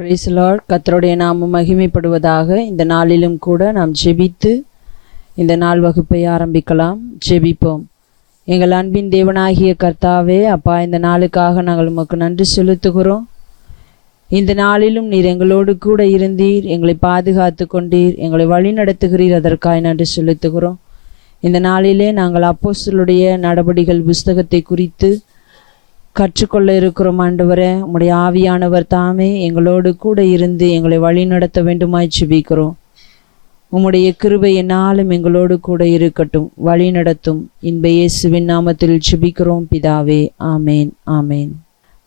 Praise the Lord. கர்த்தருடைய நாமம் மகிமைப்படுவதாக. இந்த நாளிலும் கூட நாம் ஜெபித்து இந்த நாள் வகுப்பை ஆரம்பிக்கலாம். ஜெபிப்போம். எங்கள் அன்பின் தேவனாகிய கர்த்தாவே, அப்பா, இந்த நாளுக்காக நாங்கள் உமக்கு நன்றி செலுத்துகிறோம். இந்த நாளிலும் நீர் எங்களோடு கூட இருந்தீர், எங்களை பாதுகாத்து கொண்டீர், எங்களை வழி நடத்துகிறீர். அதற்காக நன்றி செலுத்துகிறோம். இந்த நாளிலே நாங்கள் அப்போஸ்தலருடைய நடபடிகள் புஸ்தகத்தை குறித்து கற்றுக்கொள்ள இருக்கிறோம். ஆண்டவரே, உம்முடைய ஆவியானவர் தாமே எங்களோடு கூட இருந்து எங்களை வழி நடத்த வேண்டுமாய் ஜெபிக்கிறோம். உம்முடைய கிருபை என்னாலும் எங்களோடு கூட இருக்கட்டும், வழி நடத்தும். இன்ப இயேசுவின் நாமத்தில் ஜெபிக்கிறோம் பிதாவே, ஆமேன், ஆமேன்.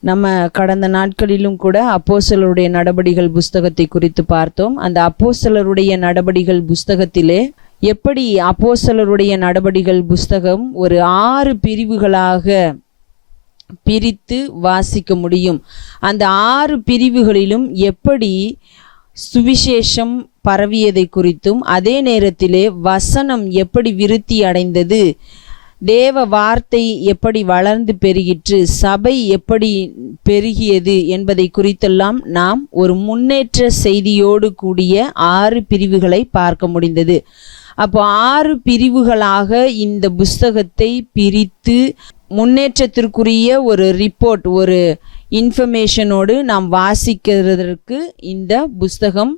நம்ம கடந்த நாட்களிலும் கூட அப்போஸ்தலருடைய நடபடிகள் புஸ்தகத்தை குறித்து பார்த்தோம். அந்த அப்போஸ்தலருடைய நடபடிகள் புஸ்தகத்திலே எப்படி அப்போஸ்தலருடைய நடபடிகள் புஸ்தகம் ஒரு 6 பிரிவுகளாக பிரித்து வாசிக்க முடியும். அந்த 6 பிரிவுகளிலும் எப்படி சுவிசேஷம் பரவியதை குறித்தும், அதே நேரத்திலே வசனம் எப்படி விருத்தி அடைந்தது, தேவ வார்த்தை எப்படி வளர்ந்து பெருகிற்று, சபை எப்படி பெருகியது என்பதை குறித்தெல்லாம் நாம் ஒரு முன்னேற்ற செய்தியோடு கூடிய 6 பிரிவுகளை பார்க்க முடிந்தது. அப்போ 6 பிரிவுகளாக இந்த புஸ்தகத்தை பிரித்து முன்னேற்றத்திற்குரிய ஒரு ரிப்போர்ட், ஒரு இன்ஃபர்மேஷனோடு நாம் வாசிக்கிறதற்கு இந்த புஸ்தகம்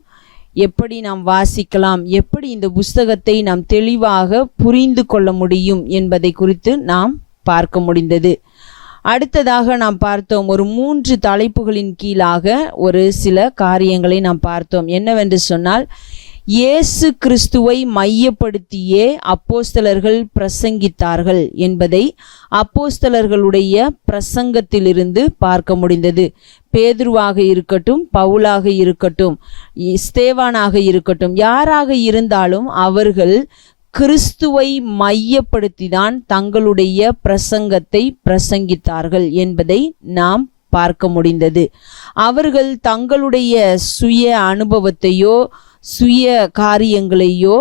எப்படி நாம் வாசிக்கலாம், எப்படி இந்த புஸ்தகத்தை நாம் தெளிவாக புரிந்து கொள்ள முடியும் என்பதை குறித்து நாம் பார்க்க முடிந்தது. அடுத்ததாக நாம் பார்த்தோம், ஒரு 3 தலைப்புகளின் கீழாக ஒரு சில காரியங்களை நாம் பார்த்தோம். என்னவென்று சொன்னால், இயேசு கிறிஸ்துவை மையப்படுத்தியே அப்போஸ்தலர்கள் பிரசங்கித்தார்கள் என்பதை அப்போஸ்தலர்களுடைய பிரசங்கத்திலிருந்து பார்க்க முடிந்தது. பேதுருவாக இருக்கட்டும், பவுலாக இருக்கட்டும், ஸ்தேவானாக இருக்கட்டும், யாராக இருந்தாலும் அவர்கள் கிறிஸ்துவை மையப்படுத்தி தான் தங்களுடைய பிரசங்கத்தை பிரசங்கித்தார்கள் என்பதை நாம் பார்க்க முடிந்தது. அவர்கள் தங்களுடைய சுய அனுபவத்தையோ சுய காரியங்களையோ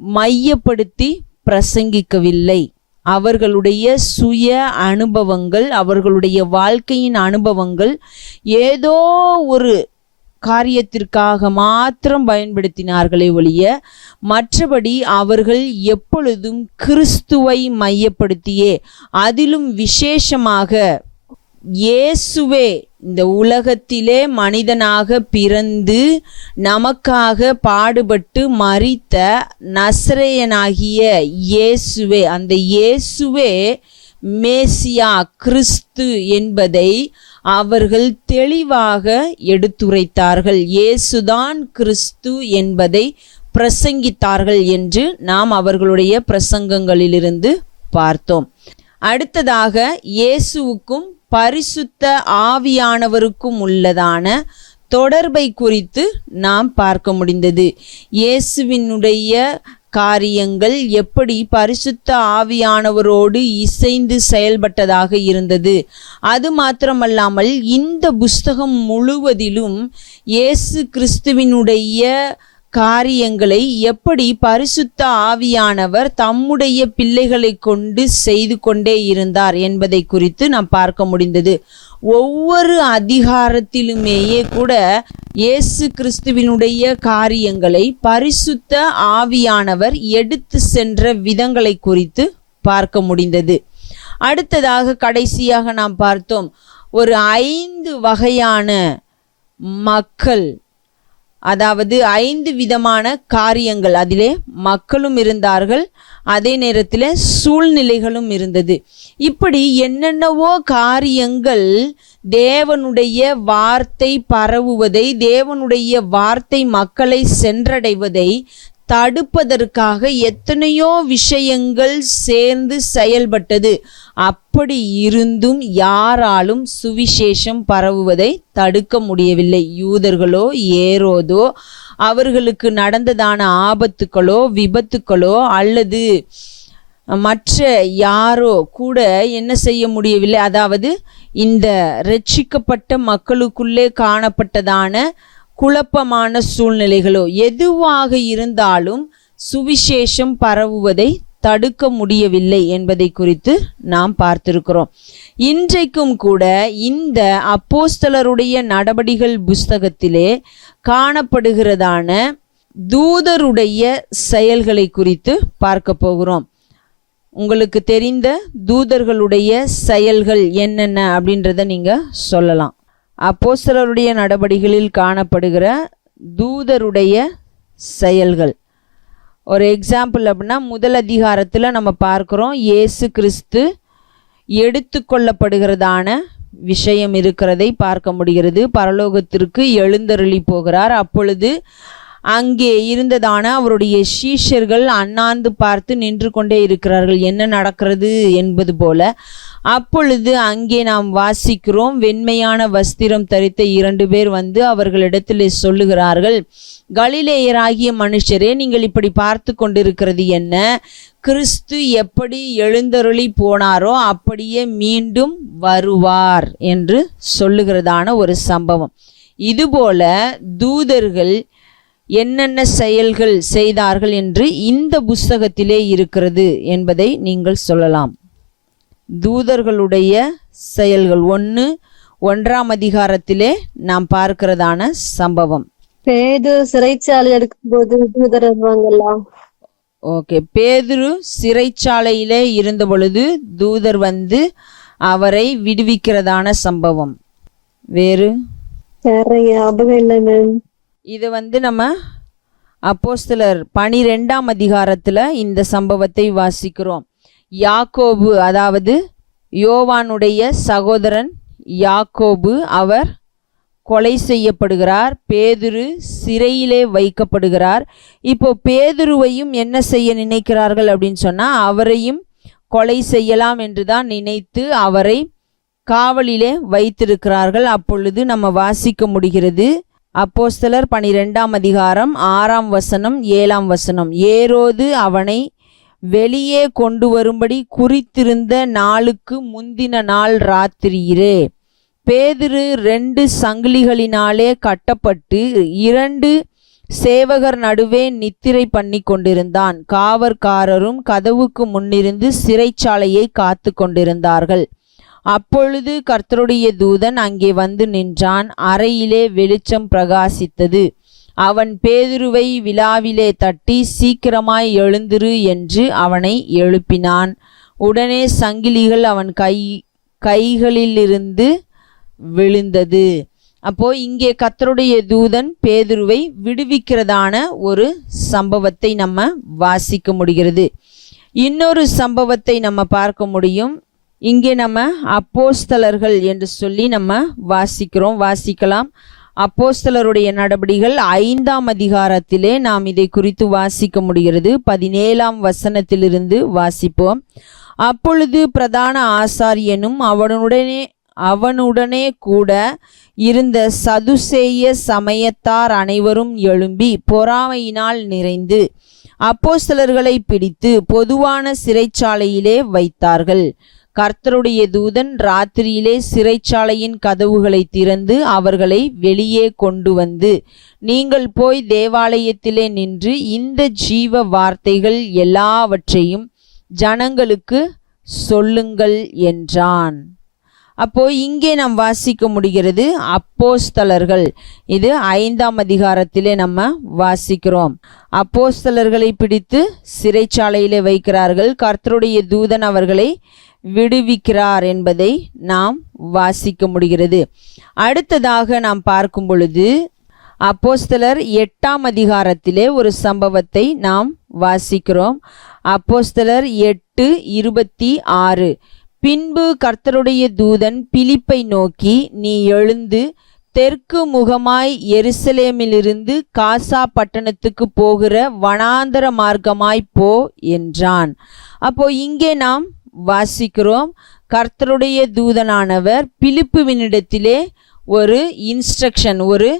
மையப்படுத்தி பிரசங்கிக்கவில்லை. அவர்களுடைய சுய அனுபவங்கள், அவர்களுடைய வாழ்க்கையின் அனுபவங்கள் ஏதோ ஒரு காரியத்திற்காக மாத்திரம் பயன்படுத்தினார்களே ஒழிய, மற்றபடி அவர்கள் எப்பொழுதும் கிறிஸ்துவை மையப்படுத்தியே, அதிலும் விசேஷமாக இயேசுவே இந்த உலகத்திலே மனிதனாக பிறந்து நமக்காக பாடுபட்டு மரித்த நசரேயனாகிய இயேசுவே, அந்த இயேசுவே மேசியா, கிறிஸ்து என்பதை அவர்கள் தெளிவாக எடுத்துரைத்தார்கள். இயேசுதான் கிறிஸ்து என்பதை பிரசங்கித்தார்கள் என்று நாம் அவர்களுடைய பிரசங்கங்களிலிருந்து பார்த்தோம். அடுத்ததாக இயேசுவுக்கும் பரிசுத்த ஆவியானவருக்கும் உள்ளதான தொடர்பை குறித்து நாம் பார்க்க முடிந்தது. இயேசுவினுடைய காரியங்கள் எப்படி பரிசுத்த ஆவியானவரோடு இசைந்து செயல்பட்டதாக இருந்தது. அது மாத்திரமல்லாமல் இந்த புஸ்தகம் முழுவதிலும் இயேசு கிறிஸ்துவினுடைய காரியங்களை எப்படி பரிசுத்த ஆவியானவர் தம்முடைய பிள்ளைகளை கொண்டு செய்து கொண்டே இருந்தார் என்பதை குறித்து நாம் பார்க்க முடிந்தது. ஒவ்வொரு அதிகாரத்திலுமேயே கூட இயேசு கிறிஸ்துவினுடைய காரியங்களை பரிசுத்த ஆவியானவர் எடுத்து சென்ற விதங்களை குறித்து பார்க்க முடிந்தது. அடுத்ததாக கடைசியாக நாம் பார்த்தோம், ஒரு 5 வகையான மக்கள், அதாவது 5 விதமான காரியங்கள், அதிலே மக்களும் இருந்தார்கள், அதே நேரத்தில் சூழ்நிலைகளும் இருந்தது. இப்படி என்னென்னவோ காரியங்கள் தேவனுடைய வார்த்தை பரவுவதை, தேவனுடைய வார்த்தை மக்களை சென்றடைவதை தடுப்பதற்காக எத்தனையோ விஷயங்கள் சேர்ந்து செயல்பட்டது. அப்படி இருந்தும் யாராலும் சுவிசேஷம் பரவுவதை தடுக்க முடியவில்லை. யூதர்களோ ஏரோதோ அவர்களுக்கு நடந்ததான ஆபத்துக்களோ விபத்துக்களோ அல்லது மற்ற யாரோ கூட என்ன செய்ய முடியவில்லை. அதாவது இந்த ரட்சிக்கப்பட்ட மக்களுக்குள்ளே காணப்பட்டதான குழப்பமான சூழ்நிலைகளோ எதுவாக இருந்தாலும் சுவிசேஷம் பரவுவதை தடுக்க முடியவில்லை என்பதை குறித்து நாம் பார்த்திருக்கிறோம். இன்றைக்கும் கூட இந்த அப்போஸ்தலருடைய நடபடிகள் புஸ்தகத்திலே காணப்படுகிறதான தூதருடைய செயல்களை குறித்து பார்க்க போகிறோம். உங்களுக்கு தெரிந்த தூதர்களுடைய செயல்கள் என்னென்ன அப்படின்றத நீங்க சொல்லலாம். அப்போஸ்தலருடைய நடபடிகளில் காணப்படுகிற தூதருடைய செயல்கள் ஒரு எக்ஸாம்பிள் அப்படின்னா, முதல் அதிகாரத்தில் நம்ம பார்க்குறோம் இயேசு கிறிஸ்து எடுத்து கொள்ளப்படுகிறதான விஷயம் இருக்கிறதை பார்க்க முடிகிறது. பரலோகத்திற்கு எழுந்தருளி போகிறார். அப்பொழுது அங்கே இருந்ததான அவருடைய சீஷர்கள் அண்ணாந்து பார்த்து நின்று கொண்டே இருக்கிறார்கள், என்ன நடக்கிறது என்பது போல. அப்பொழுது அங்கே நாம் வாசிக்கிறோம், வெண்மையான வஸ்திரம் தரித்த 2 பேர் வந்து அவர்களிடத்தில் சொல்லுகிறார்கள், கலிலேயராகிய மனுஷரே, நீங்கள் இப்படி பார்த்து கொண்டிருக்கிறது என்ன? கிறிஸ்து எப்படி எழுந்தருளி போனாரோ அப்படியே மீண்டும் வருவார் என்று சொல்லுகிறதான ஒரு சம்பவம். இதுபோல தூதர்கள் என்னென்ன செயல்கள் செய்தார்கள் என்று இந்த புஸ்தகத்திலே இருக்கிறது என்பதை நீங்கள் சொல்லலாம். தூதர்களுடைய செயல்கள் 1ஆம் அதிகாரத்திலே நாம் பார்க்கிறதான சம்பவம். பேதுரு சிறைச்சாலை இருக்கும்போது தூதர் வருவாங்கல்ல. ஓகே, பேதுரு சிறைச்சாலையிலே இருந்த பொழுது தூதர் வந்து அவரை விடுவிக்கிறதான சம்பவம். வேறு ஞாபகம் இல்லை மேம். இது வந்து நம்ம அப்போஸ்தலர் 12ஆம் அதிகாரத்தில் இந்த சம்பவத்தை வாசிக்கிறோம். யாக்கோபு, அதாவது யோவானுடைய சகோதரன் யாக்கோபு, அவர் கொலை செய்யப்படுகிறார். பேதுரு சிறையிலே வைக்கப்படுகிறார். இப்போ பேதுருவையும் என்ன செய்ய நினைக்கிறார்கள் அப்படின்னு சொன்னால், அவரையும் கொலை செய்யலாம் என்று தான் நினைத்து அவரை காவலிலே வைத்திருக்கிறார்கள். அப்பொழுது நம்ம வாசிக்க முடிகிறது, அப்போஸ்தலர் 12ஆம் அதிகாரம் 6ஆம் வசனம் 7ஆம் வசனம். ஏரோது அவனை வெளியே கொண்டு வரும்படி குறித்திருந்த நாளுக்கு முந்தின நாள் ராத்திரியிலே பேதுரு 2 சங்கிலிகளினாலே கட்டப்பட்டு 2 சேவகர் நடுவே நித்திரை பண்ணி கொண்டிருந்தான். காவற்காரரும் கதவுக்கு முன்னிருந்து சிறைச்சாலையை காத்து கொண்டிருந்தார்கள். அப்பொழுது கர்த்தருடைய தூதன் அங்கே வந்து நின்றான். அறையிலே வெளிச்சம் பிரகாசித்தது. அவன் பேதுருவை விலாவிலே தட்டி, சீக்கிரமாய் எழுந்திரு என்று அவனை எழுப்பினான். உடனே சங்கிலிகள் அவன் கைகளிலிருந்து விழுந்தது. அப்போ இங்கே கர்த்தருடைய தூதன் பேதுருவை விடுவிக்கிறதான ஒரு சம்பவத்தை நம்ம வாசிக்க முடிகிறது. இன்னொரு சம்பவத்தை நம்ம பார்க்க முடியும். இங்கே நம்ம அப்போஸ்தலர்கள் என்று சொல்லி நம்ம வாசிக்கலாம். அப்போஸ்தலருடைய நடபடிகள் 5ஆம் அதிகாரத்திலே நாம் இதை குறித்து வாசிக்க முடிகிறது. 17ஆம் வசனத்திலிருந்து வாசிப்போம். அப்பொழுது பிரதான ஆசாரியனும் அவனுடனே கூட இருந்த சதுசேய சமயத்தார் அனைவரும் எழும்பி பொறாமையினால் நிறைந்து அப்போஸ்தலர்களை பிடித்து பொதுவான சிறைச்சாலையிலே வைத்தார்கள். கர்த்தருடைய தூதன் ராத்திரியிலே சிறைச்சாலையின் கதவுகளை திறந்து அவர்களை வெளியே கொண்டு வந்து, நீங்கள் போய் தேவாலயத்திலே நின்று இந்த ஜீவ வார்த்தைகள் எல்லாவற்றையும் ஜனங்களுக்கு சொல்லுங்கள் என்றான். அப்போ இங்கே நாம் வாசிக்க முடிகிறது அப்போஸ்தலர்கள். இது 5ஆம் அதிகாரத்திலே நம்ம வாசிக்கிறோம். அப்போஸ்தலர்களை பிடித்து சிறைச்சாலையிலே வைக்கிறார்கள். கர்த்தருடைய தூதன் அவர்களை விடுவிக்கிறார் என்பதை நாம் வாசிக்க முடிகிறது. அடுத்ததாக நாம் பார்க்கும் பொழுது அப்போஸ்தலர் 8ஆம் அதிகாரத்திலே ஒரு சம்பவத்தை நாம் வாசிக்கிறோம். அப்போஸ்தலர் 8:26. பின்பு கர்த்தருடைய தூதன் பிலிப்பை நோக்கி, நீ எழுந்து தெற்கு முகமாய் எருசலேமிலிருந்து காசா பட்டணத்துக்கு போகிற வனாந்தர மார்க்கமாய் போ என்றான். அப்போ இங்கே நாம் வாசிக்கிறோம், கர்த்தருடைய தூதனானவர் பிலிப்புவினிடத்திலே ஒரு இன்ஸ்ட்ரக்ஷன், ஒரு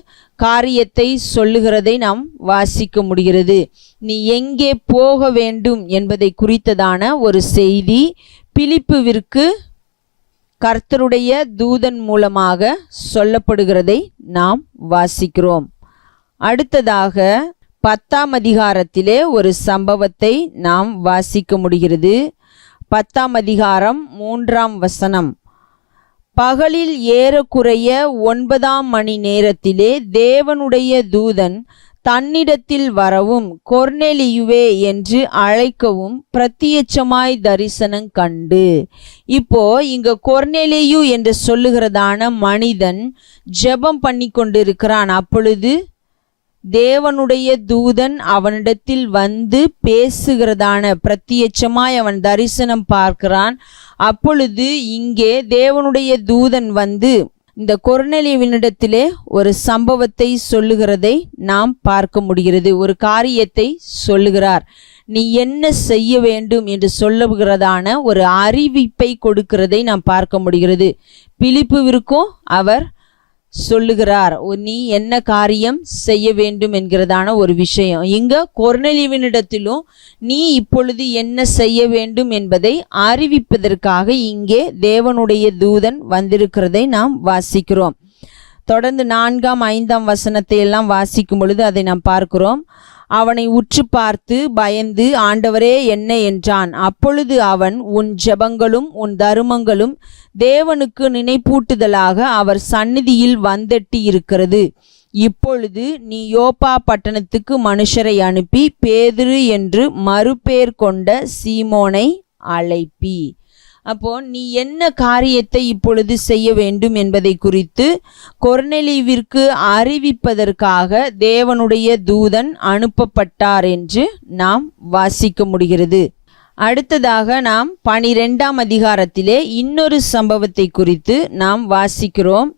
காரியத்தை சொல்லுகிறதை நாம் வாசிக்க முடிகிறது. நீ எங்கே போக வேண்டும் என்பதை குறித்ததான ஒரு செய்தி பிலிப்புவிற்கு கர்த்தருடைய தூதன் மூலமாக சொல்லப்படுகிறதை நாம் வாசிக்கிறோம். அடுத்ததாக 10ஆம் அதிகாரத்திலே ஒரு சம்பவத்தை நாம் வாசிக்க முடிகிறது. 10ஆம் அதிகாரம் 3ஆம் வசனம். பகலில் ஏறக்குறைய 9ஆம் மணி நேரத்திலே தேவனுடைய தூதன் தன்னிடத்தில் வரவும் கொர்நேலியுவே என்று அழைக்கவும் பிரத்யட்சமாய் தரிசனம் கண்டு. இப்போ இங்க கொர்நேலியு என்று சொல்லுகிறதான மனிதன் ஜெபம் பண்ணி கொண்டிருக்கிறான். அப்பொழுது தேவனுடைய தூதன் அவனிடத்தில் வந்து பேசுகிறதான பிரத்யட்சமாய் அவன் தரிசனம் பார்க்கிறான். அப்பொழுது இங்கே தேவனுடைய தூதன் வந்து இந்த கொர்நேலியுவினிடத்திலே ஒரு சம்பவத்தை சொல்லுகிறதை நாம் பார்க்க முடிகிறது. ஒரு காரியத்தை சொல்லுகிறார். நீ என்ன செய்ய வேண்டும் என்று சொல்லுகிறதான ஒரு அறிவிப்பை கொடுக்கிறதை நாம் பார்க்க முடிகிறது. பிலிப்புவிற்கும் அவர் சொல்லுகிறார், நீ என்ன காரியம் செய்ய வேண்டும் என்கிறதான ஒரு விஷயம். இங்க கொர்நேலியுவினிடத்திலும் நீ இப்பொழுது என்ன செய்ய வேண்டும் என்பதை அறிவிப்பதற்காக இங்கே தேவனுடைய தூதன் வந்திருக்கிறதை நாம் வாசிக்கிறோம். தொடர்ந்து 4ஆம் 5ஆம் வசனத்தை எல்லாம் வாசிக்கும் பொழுது அதை நாம் பார்க்கிறோம். அவனை உற்று பார்த்து பயந்து, ஆண்டவரே என்ன என்றான். அப்பொழுது அவன், உன் ஜெபங்களும் உன் தருமங்களும் தேவனுக்கு நினைப்பூட்டுதலாக அவர் சந்நிதியில் வந்தெட்டி இருக்கிறது. இப்பொழுது நீ யோப்பா பட்டணத்துக்கு மனுஷரை அனுப்பி பேதுரு என்று மறுபேர் கொண்ட சீமோனை அழைப்பி. அப்போ நீ என்ன காரியத்தை இப்பொழுது செய்ய வேண்டும் என்பதை குறித்து கொர்நேலியுவிற்கு அறிவிப்பதற்காக தேவனுடைய தூதன் அனுப்பப்பட்டார் என்று நாம் வாசிக்க முடிகிறது. அடுத்ததாக நாம் 12ஆம் அதிகாரத்திலே இன்னொரு சம்பவத்தை குறித்து நாம் வாசிக்கலாம்.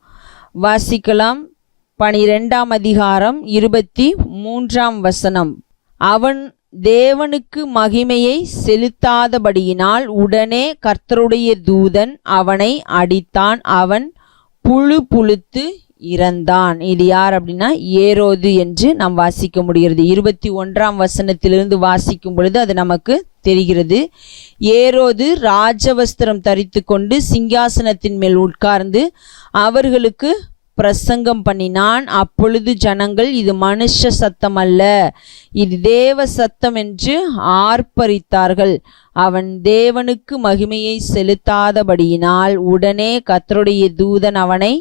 12ஆம் அதிகாரம் 23ஆம் வசனம். அவன் தேவனுக்கு மகிமையை செலுத்தாதபடியினால் உடனே கர்த்தருடைய தூதன் அவனை அடித்தான். அவன் புழுத்து இறந்தான். இது யார் அப்படின்னா ஏரோது என்று நாம் வாசிக்க முடிகிறது. 21ஆம் வசனத்திலிருந்து வாசிக்கும் பொழுது அது நமக்கு தெரிகிறது. ஏரோது ராஜவஸ்திரம் தரித்து கொண்டு சிங்காசனத்தின் மேல் உட்கார்ந்து அவர்களுக்கு பிரசங்கம் பண்ணினான். அப்பொழுது ஜனங்கள், இது மனுஷ சத்தம் அல்ல, இது தேவ சத்தம் என்று ஆர்ப்பரித்தார்கள். அவன் தேவனுக்கு மகிமையை செலுத்தாதபடியினால் உடனே கர்த்தருடைய தூதன் அவனை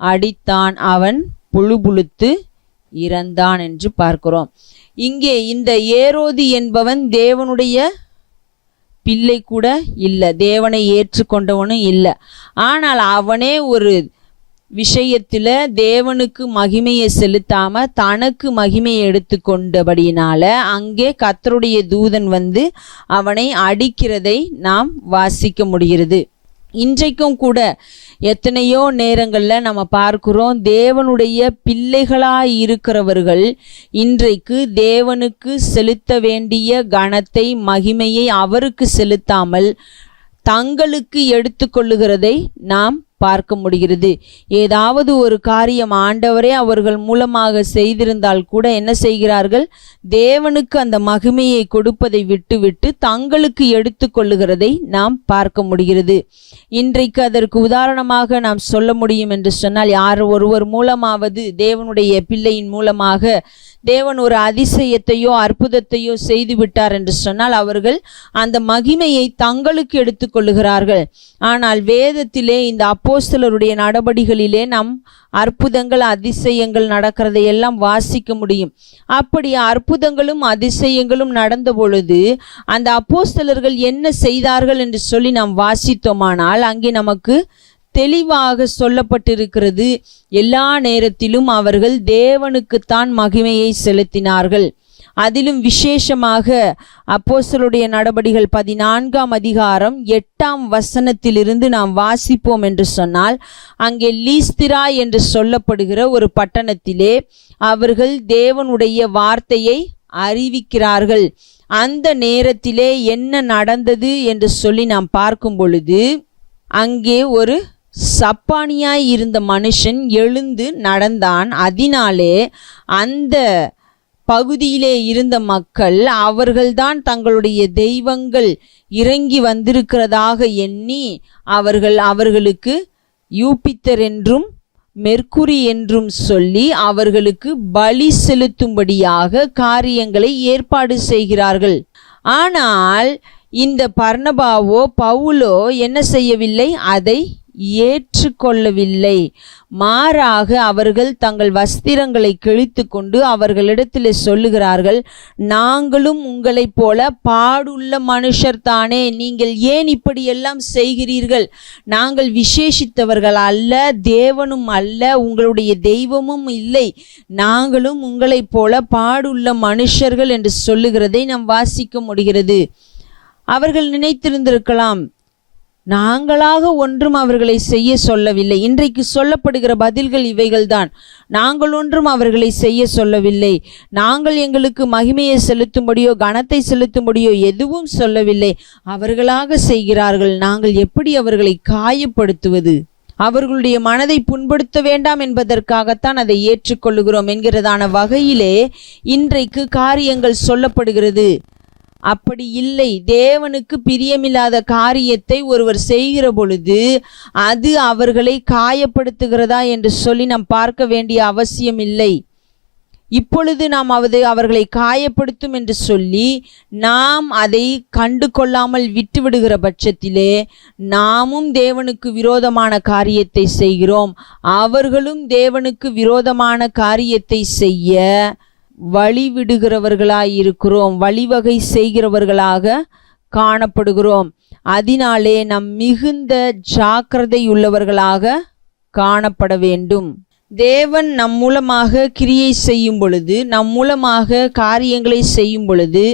அடித்தான். அவன் புழுத்து இறந்தான் என்று பார்க்கிறோம். இங்கே இந்த ஏரோது என்பவன் தேவனுடைய பிள்ளை கூட இல்லை, தேவனை ஏற்றுக்கொண்டவனும் இல்லை. ஆனால் அவனே ஒரு விஷயத்துல தேவனுக்கு மகிமையை செலுத்தாம தனக்கு மகிமையை எடுத்து கொண்டபடியினால அங்கே கர்த்தருடைய தூதன் வந்து அவனை அடிக்கிறதை நாம் வாசிக்க முடிகிறது. இன்றைக்கும் கூட எத்தனையோ நேரங்கள்ல நம்ம பார்க்கிறோம், தேவனுடைய பிள்ளைகளாய் இருக்கிறவர்கள் இன்றைக்கு தேவனுக்கு செலுத்த வேண்டிய கனத்தை மகிமையை அவருக்கு செலுத்தாமல் தங்களுக்கு எடுத்துக்கொள்ளுகிறதை நாம் பார்க்க முடிகிறது. ஏதாவது ஒரு காரியம் ஆண்டவரே அவர்கள் மூலமாக செய்திருந்தால் கூட என்ன செய்கிறார்கள், தேவனுக்கு அந்த மகிமையை கொடுப்பதை விட்டுவிட்டு தங்களுக்கு எடுத்துக்கொள்ளுகிறதை நாம் பார்க்க முடிகிறது. இன்றைக்கு அதற்கு உதாரணமாக நாம் சொல்ல முடியும் என்று சொன்னால், யார் ஒருவர் மூலமாவது தேவனுடைய பிள்ளையின் மூலமாக தேவன் ஒரு அதிசயத்தையோ அற்புதத்தையோ செய்து விட்டார் என்று சொன்னால் அவர்கள் அந்த மகிமையை தங்களுக்கு எடுத்துக்கொள்ளுகிறார்கள். ஆனால் வேதத்திலே இந்த அப்போஸ்தலருடைய நடபடிகளிலே நாம் அற்புதங்கள் அதிசயங்கள் நடக்கிறதை எல்லாம் வாசிக்க முடியும். அப்படி அற்புதங்களும் அதிசயங்களும் நடந்த பொழுது அந்த அப்போஸ்தலர்கள் என்ன செய்தார்கள் என்று சொல்லி நாம் வாசித்தோமானால் அங்கே நமக்கு தெளிவாக சொல்லப்பட்டிருக்கிறது, எல்லா நேரத்திலும் அவர்கள் தேவனுக்குத்தான் மகிமையை செலுத்தினார்கள். அதிலும் விசேஷமாக அப்போஸ்தலருடைய நடபடிகள் 14ஆம் அதிகாரம் 8ஆம் வசனத்திலிருந்து நாம் வாசிப்போம் என்று சொன்னால், அங்கே லீஸ்திரா என்று சொல்லப்படுகிற ஒரு பட்டணத்திலே அவர்கள் தேவனுடைய வார்த்தையை அறிவிக்கிறார்கள். அந்த நேரத்திலே என்ன நடந்தது என்று சொல்லி நாம் பார்க்கும் பொழுது, அங்கே ஒரு சப்பானியாய் இருந்த மனுஷன் எழுந்து நடந்தான். அதனாலே அந்த பகுதியிலே இருந்த மக்கள் அவர்கள்தான் தங்களுடைய தெய்வங்கள் இறங்கி வந்திருக்கிறதாக எண்ணி அவர்களுக்கு யூபித்தர் என்றும் மெர்க்குரி என்றும் சொல்லி அவர்களுக்கு பலி செலுத்தும்படியாக காரியங்களை ஏற்பாடு செய்கிறார்கள். ஆனால் இந்த பர்னபாவோ பவுலோ என்ன செய்யவில்லை? அதை ஏற்றுக்கொள்ளவில்லை. மாறாக அவர்கள் தங்கள் வஸ்திரங்களை கிழித்து கொண்டு அவர்களிடத்தில் சொல்லுகிறார்கள், நாங்களும் உங்களைப் போல பாடுள்ள மனுஷர் தானே, நீங்கள் ஏன் இப்படியெல்லாம் செய்கிறீர்கள்? நாங்கள் விசேஷித்தவர்கள் அல்ல, தேவனும் அல்ல, உங்களுடைய தெய்வமும் இல்லை, நாங்களும் உங்களைப் போல பாடுள்ள மனுஷர்கள் என்று சொல்லுகிறதை நாம் வாசிக்க முடிகிறது. அவர்கள் நினைத்திருந்திருக்கலாம், நாங்களாக ஒன்றும் அவர்களை செய்ய சொல்லவில்லை. இன்றைக்கு சொல்லப்படுகிற பதில்கள் இவைகள்தான். நாங்கள் ஒன்றும் அவர்களை செய்ய சொல்லவில்லை, நாங்கள் எங்களுக்கு மகிமையை செலுத்தும்படியோ கனத்தை செலுத்தும்படியோ எதுவும் சொல்லவில்லை, அவர்களாக செய்கிறார்கள். நாங்கள் எப்படி அவர்களை காயப்படுத்துவது? அவர்களுடைய மனதை புண்படுத்த வேண்டாம் என்பதற்காகத்தான் அதை ஏற்றுக்கொள்ளுகிறோம் என்கிறதான வகையிலே இன்றைக்கு காரியங்கள் சொல்லப்படுகிறது. அப்படி இல்லை. தேவனுக்கு பிரியமில்லாத காரியத்தை ஒருவர் செய்கிற பொழுது அது அவர்களை காயப்படுத்துகிறதா என்று சொல்லி நாம் பார்க்க வேண்டிய அவசியம் இல்லை. இப்பொழுது நாம் அவர்களை காயப்படுத்தும் என்று சொல்லி நாம் அதை கண்டு கொள்ளாமல் விட்டுவிடுகிற பட்சத்திலே நாமும் தேவனுக்கு விரோதமான காரியத்தை செய்கிறோம், அவர்களும் தேவனுக்கு விரோதமான காரியத்தை செய்ய வழிவிடுகிறவர்களாய் இருக்கிறோம், வழிவகை செய்கிறவர்களாக காணப்படுகிறோம். அதனாலே நாம் மிகுந்த ஜாக்கிரதை உள்ளவர்களாக காணப்பட வேண்டும். தேவன் நம் மூலமாக கிரியை செய்யும் பொழுது, நம் மூலமாக காரியங்களை செய்யும் பொழுது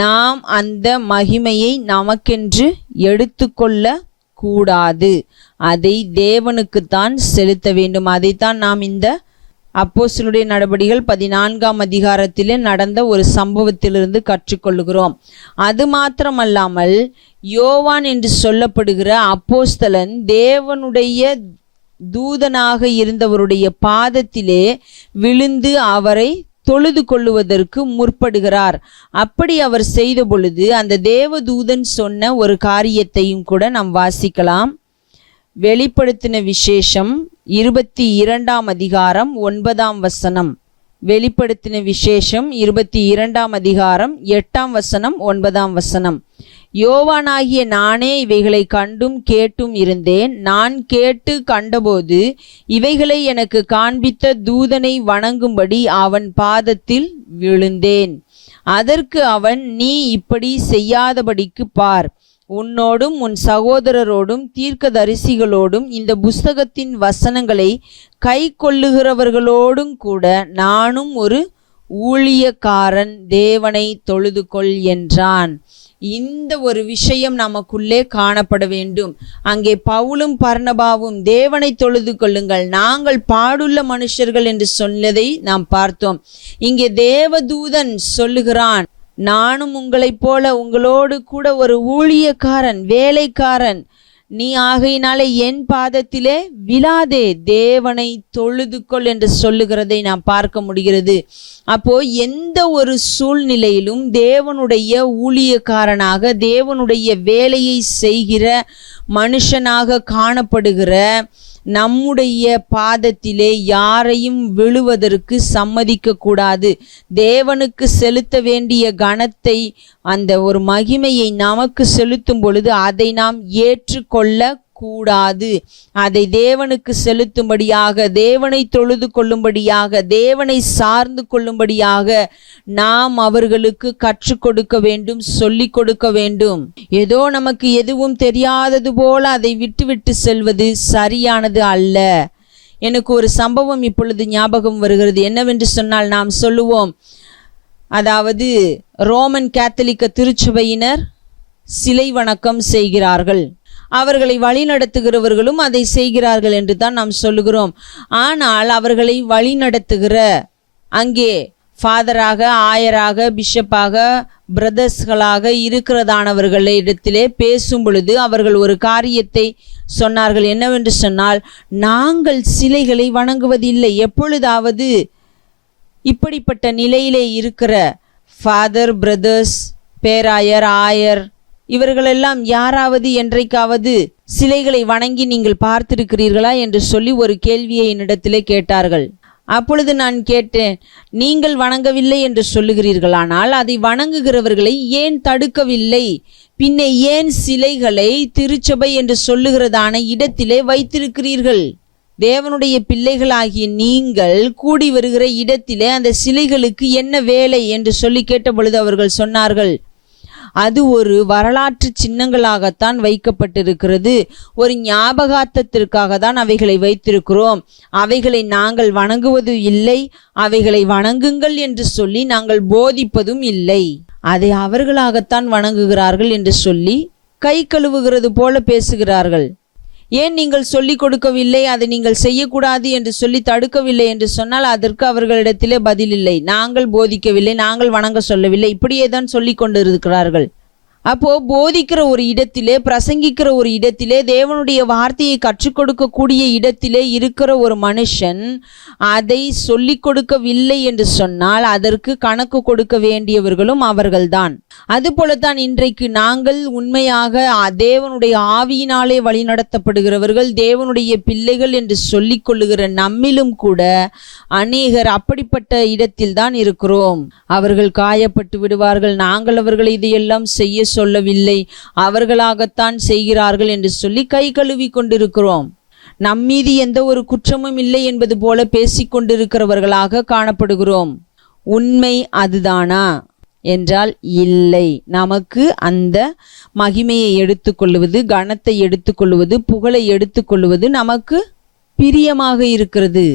நாம் அந்த மகிமையை நமக்கென்று எடுத்துக்கொள்ள கூடாது. அதை தேவனுக்குத்தான் செலுத்த வேண்டும். அதைத்தான் நாம் இந்த அப்போஸ்தலருடைய நடபடிகள் 14ஆம் அதிகாரத்திலே நடந்த ஒரு சம்பவத்திலிருந்து கற்றுக்கொள்கிறோம். அது மாத்திரமல்லாமல் யோவான் என்று சொல்லப்படுகிற அப்போஸ்தலன் தேவனுடைய தூதனாக இருந்தவருடைய பாதத்திலே விழுந்து அவரை தொழுது கொள்ளுவதற்கு முற்படுகிறார். அப்படி அவர் செய்த பொழுது அந்த தேவதூதன் சொன்ன ஒரு காரியத்தையும் கூட நாம் வாசிக்கலாம். வெளிப்படுத்தின விசேஷம் 22ஆம் அதிகாரம் 9ஆம் வசனம். வெளிப்படுத்தின விசேஷம் 22ஆம் அதிகாரம் 8ஆம் வசனம் 9ஆம் வசனம். யோவானாகிய நானே இவைகளை கண்டும் கேட்டும் இருந்தேன். நான் கேட்டு கண்டபோது இவைகளை எனக்கு காண்பித்த தூதனை வணங்கும்படி அவன் பாதத்தில் விழுந்தேன். அதற்கு அவன், நீ இப்படி செய்யாதபடிக்கு பார், உன்னோடும் உன் சகோதரரோடும் தீர்க்கதரிசிகளோடும் இந்த புஸ்தகத்தின் வசனங்களை கை கொள்ளுகிறவர்களோடும் கூட நானும் ஒரு ஊழியக்காரன், தேவனை தொழுது கொள் என்றான். இந்த ஒரு விஷயம் நமக்குள்ளே காணப்பட வேண்டும். அங்கே பவுலும் பர்னபாவும் தேவனை தொழுது கொள்ளுங்கள், நாங்கள் பாடுள்ள மனுஷர்கள் என்று சொன்னதை நாம் பார்த்தோம். இங்கே தேவதூதன் சொல்லுகிறான், நானும் உங்களைப் போல உங்களோடு கூட ஒரு ஊழியக்காரன், வேலைக்காரன், நீ ஆகையினாலே என் பாதத்திலே விழாதே, தேவனை தொழுது கொள் என்று சொல்லுகிறதை நாம் பார்க்க முடிகிறது. அப்போ எந்த ஒரு சூழ்நிலையிலும் தேவனுடைய ஊழியக்காரனாக, தேவனுடைய வேலையை செய்கிற மனுஷனாக காணப்படுகிற நம்முடைய பாதத்திலே யாரையும் விழுவதற்கு சம்மதிக்க கூடாது. தேவனுக்கு செலுத்த வேண்டிய கனத்தை, அந்த ஒரு மகிமையை நமக்கு செலுத்தும் பொழுது அதை நாம் ஏற்றுக்கொள்ள கூடாது. அதை தேவனுக்கு செலுத்தும்படியாக, தேவனை தொழுது கொள்ளும்படியாக, தேவனை சார்ந்து கொள்ளும்படியாக நாம் அவர்களுக்கு கற்றுக் கொடுக்க வேண்டும், சொல்லிக் கொடுக்க வேண்டும். ஏதோ நமக்கு எதுவும் தெரியாதது போல அதை விட்டுவிட்டு செல்வது சரியானது அல்ல. எனக்கு ஒரு சம்பவம் இப்பொழுது ஞாபகம் வருகிறது. என்னவென்று சொன்னால், நாம் சொல்லுவோம், அதாவது ரோமன் கேத்தலிக்க திருச்சபையினர் சிலை வணக்கம் செய்கிறார்கள், அவர்களை வழிநடத்துகிறவர்களும் அதை செய்கிறார்கள் என்று தான் நாம் சொல்லுகிறோம். ஆனால் அவர்களை வழிநடத்துகிற, அங்கே ஃபாதராக, ஆயராக, பிஷப்பாக, பிரதர்ஸ்களாக இருக்கிறதானவர்களிடத்திலே பேசும் பொழுது அவர்கள் ஒரு காரியத்தை சொன்னார்கள். என்னவென்று சொன்னால், நாங்கள் சிலைகளை வணங்குவதில்லை. எப்பொழுதாவது இப்படிப்பட்ட நிலையிலே இருக்கிற ஃபாதர், பிரதர்ஸ், பேராயர், ஆயர், இவர்களெல்லாம் யாராவது என்றைக்காவது சிலைகளை வணங்கி நீங்கள் பார்த்திருக்கிறீர்களா என்று சொல்லி ஒரு கேள்வியை என்னிடத்திலே கேட்டார்கள். அப்பொழுது நான் கேட்டேன், நீங்கள் வணங்கவில்லை என்று சொல்லுகிறீர்களானால் அதை வணங்குகிறவர்களை ஏன் தடுக்கவில்லை? பின்ன ஏன் சிலைகளை திருச்சபை என்று சொல்லுகிறதான இடத்திலே வைத்திருக்கிறீர்கள்? தேவனுடைய பிள்ளைகளாகிய நீங்கள் கூடி வருகிற இடத்திலே அந்த சிலைகளுக்கு என்ன வேலை என்று சொல்லி கேட்டபொழுது அவர்கள் சொன்னார்கள், அது ஒரு வரலாற்று சின்னங்களாகத்தான் வைக்கப்பட்டிருக்கிறது, ஒரு ஞாபகார்த்தத்திற்காக தான் அவைகளை வைத்திருக்கிறோம், அவைகளை நாங்கள் வணங்குவது இல்லை, அவைகளை வணங்குங்கள் என்று சொல்லி நாங்கள் போதிப்பதும் இல்லை, அதை அவர்களாகத்தான் வணங்குகிறார்கள் என்று சொல்லி கை கழுவுகிறது போல பேசுகிறார்கள். ஏன் நீங்கள் சொல்லிக் கொடுக்கவில்லை, அதை நீங்கள் செய்யக்கூடாது என்று சொல்லி தடுக்கவில்லை என்று சொன்னால் அதற்கு அவர்களிடத்திலே பதில் இல்லை. நாங்கள் போதிக்கவில்லை, நாங்கள் வணங்க சொல்லவில்லை, இப்படியே தான் சொல்லி கொண்டு இருக்கிறார்கள். அப்போ போதிக்கிற ஒரு இடத்திலே, பிரசங்கிக்கிற ஒரு இடத்திலே, தேவனுடைய வார்த்தையை கற்றுக் கொடுக்கக்கூடிய இடத்திலே இருக்கிற ஒரு மனுஷன் அதை சொல்லிக் கொடுக்கவில்லை என்று சொன்னால் அதற்கு கணக்கு கொடுக்க வேண்டியவர்களும் அவர்கள்தான். அதுபோலத்தான் இன்றைக்கு நாங்கள் உண்மையாக தேவனுடைய ஆவியினாலே வழிநடத்தப்படுகிறவர்கள், தேவனுடைய பிள்ளைகள் என்று சொல்லிக் கொள்ளுகிற நம்மிலும் கூட அநேகர் அப்படிப்பட்ட இடத்தில் தான் இருக்கிறோம். அவர்கள் காயப்பட்டு விடுவார்கள், நாங்கள் அவர்களை இதையெல்லாம் செய்ய சொல்லவில்லை, அவர்களாகத்தான் செய்கிறார்கள் என்று சொல்லி கை கழுவி கொண்டிருக்கிறோம். நம்மீது எந்த ஒரு குற்றமும் இல்லை என்பது போல பேசிக்கொண்டிருக்கிறவர்களாக காணப்படுகிறோம். உண்மை அதுதானா என்றால் இல்லை. நமக்கு அந்த மகிமையை எடுத்துக்கொள்வது, கனத்தை எடுத்துக்கொள்வது, புகழை எடுத்துக்கொள்வது நமக்கு பிரியமாக இருக்கிறது,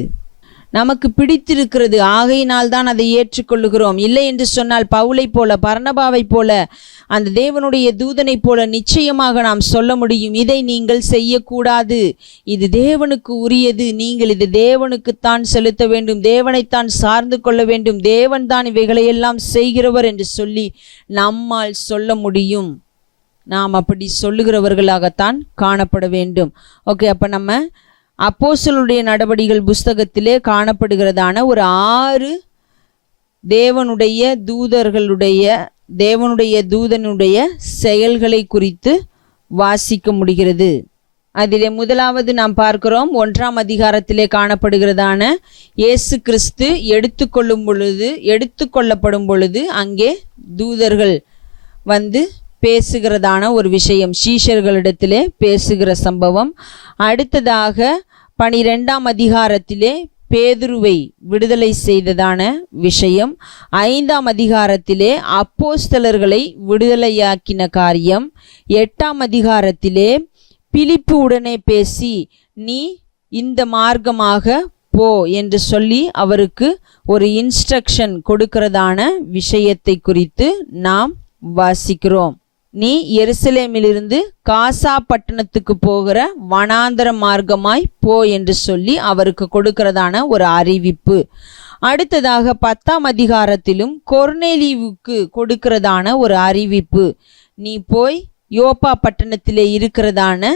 நமக்கு பிடித்திருக்கிறது. ஆகையினால் தான் அதை ஏற்றுக்கொள்ளுகிறோம். இல்லை என்று சொன்னால் பவுலை போல, பர்னபாவை போல, அந்த தேவனுடைய தூதனை போல நிச்சயமாக நாம் சொல்ல முடியும், இதை நீங்கள் செய்யக்கூடாது, இது தேவனுக்கு உரியது, நீங்கள் இது தேவனுக்குத்தான் செலுத்த வேண்டும், தேவனைத்தான் சார்ந்து கொள்ள வேண்டும், தேவன் தான் இவைகளையெல்லாம் செய்கிறவர் என்று சொல்லி நம்மால் சொல்ல முடியும். நாம் அப்படி சொல்லுகிறவர்களாகத்தான் காணப்பட வேண்டும். ஓகே, அப்போ நம்ம அப்போஸ்தலருடைய நடபடிகள் புஸ்தகத்திலே காணப்படுகிறதான ஒரு 6 தேவனுடைய தூதனுடைய செயல்களை குறித்து வாசிக்க முடிகிறது. அதிலே முதலாவது நாம் பார்க்கிறோம், 1ஆம் அதிகாரத்திலே காணப்படுகிறதான இயேசு கிறிஸ்து எடுத்துக்கொள்ளப்படும் பொழுது அங்கே தூதர்கள் வந்து பேசுகிறதான ஒரு விஷயம், சீஷர்களிடத்திலே பேசுகிற சம்பவம். அடுத்ததாக 12ஆம் அதிகாரத்திலே பேதுருவை விடுதலை செய்ததான விஷயம். 5ஆம் அதிகாரத்திலே அப்போஸ்தலர்களை விடுதலையாக்கின காரியம். 8ஆம் அதிகாரத்திலே பிலிப்பு உடனே பேசி நீ இந்த மார்க்கமாக போ என்று சொல்லி அவருக்கு ஒரு இன்ஸ்ட்ரக்ஷன் கொடுக்கிறதான விஷயத்தை குறித்து நாம் வாசிக்கிறோம். நீ எருசலேமிலிருந்து காசா பட்டணத்துக்கு போகிற வனாந்தர மார்க்கமாய் போ என்று சொல்லி அவருக்கு கொடுக்கிறதான ஒரு அறிவிப்பு. அடுத்ததாக 10ஆம் அதிகாரத்திலும் கொர்நேலியுவுக்கு கொடுக்கிறதான ஒரு அறிவிப்பு. நீ போய் யோப்பா பட்டணத்திலே இருக்கிறதான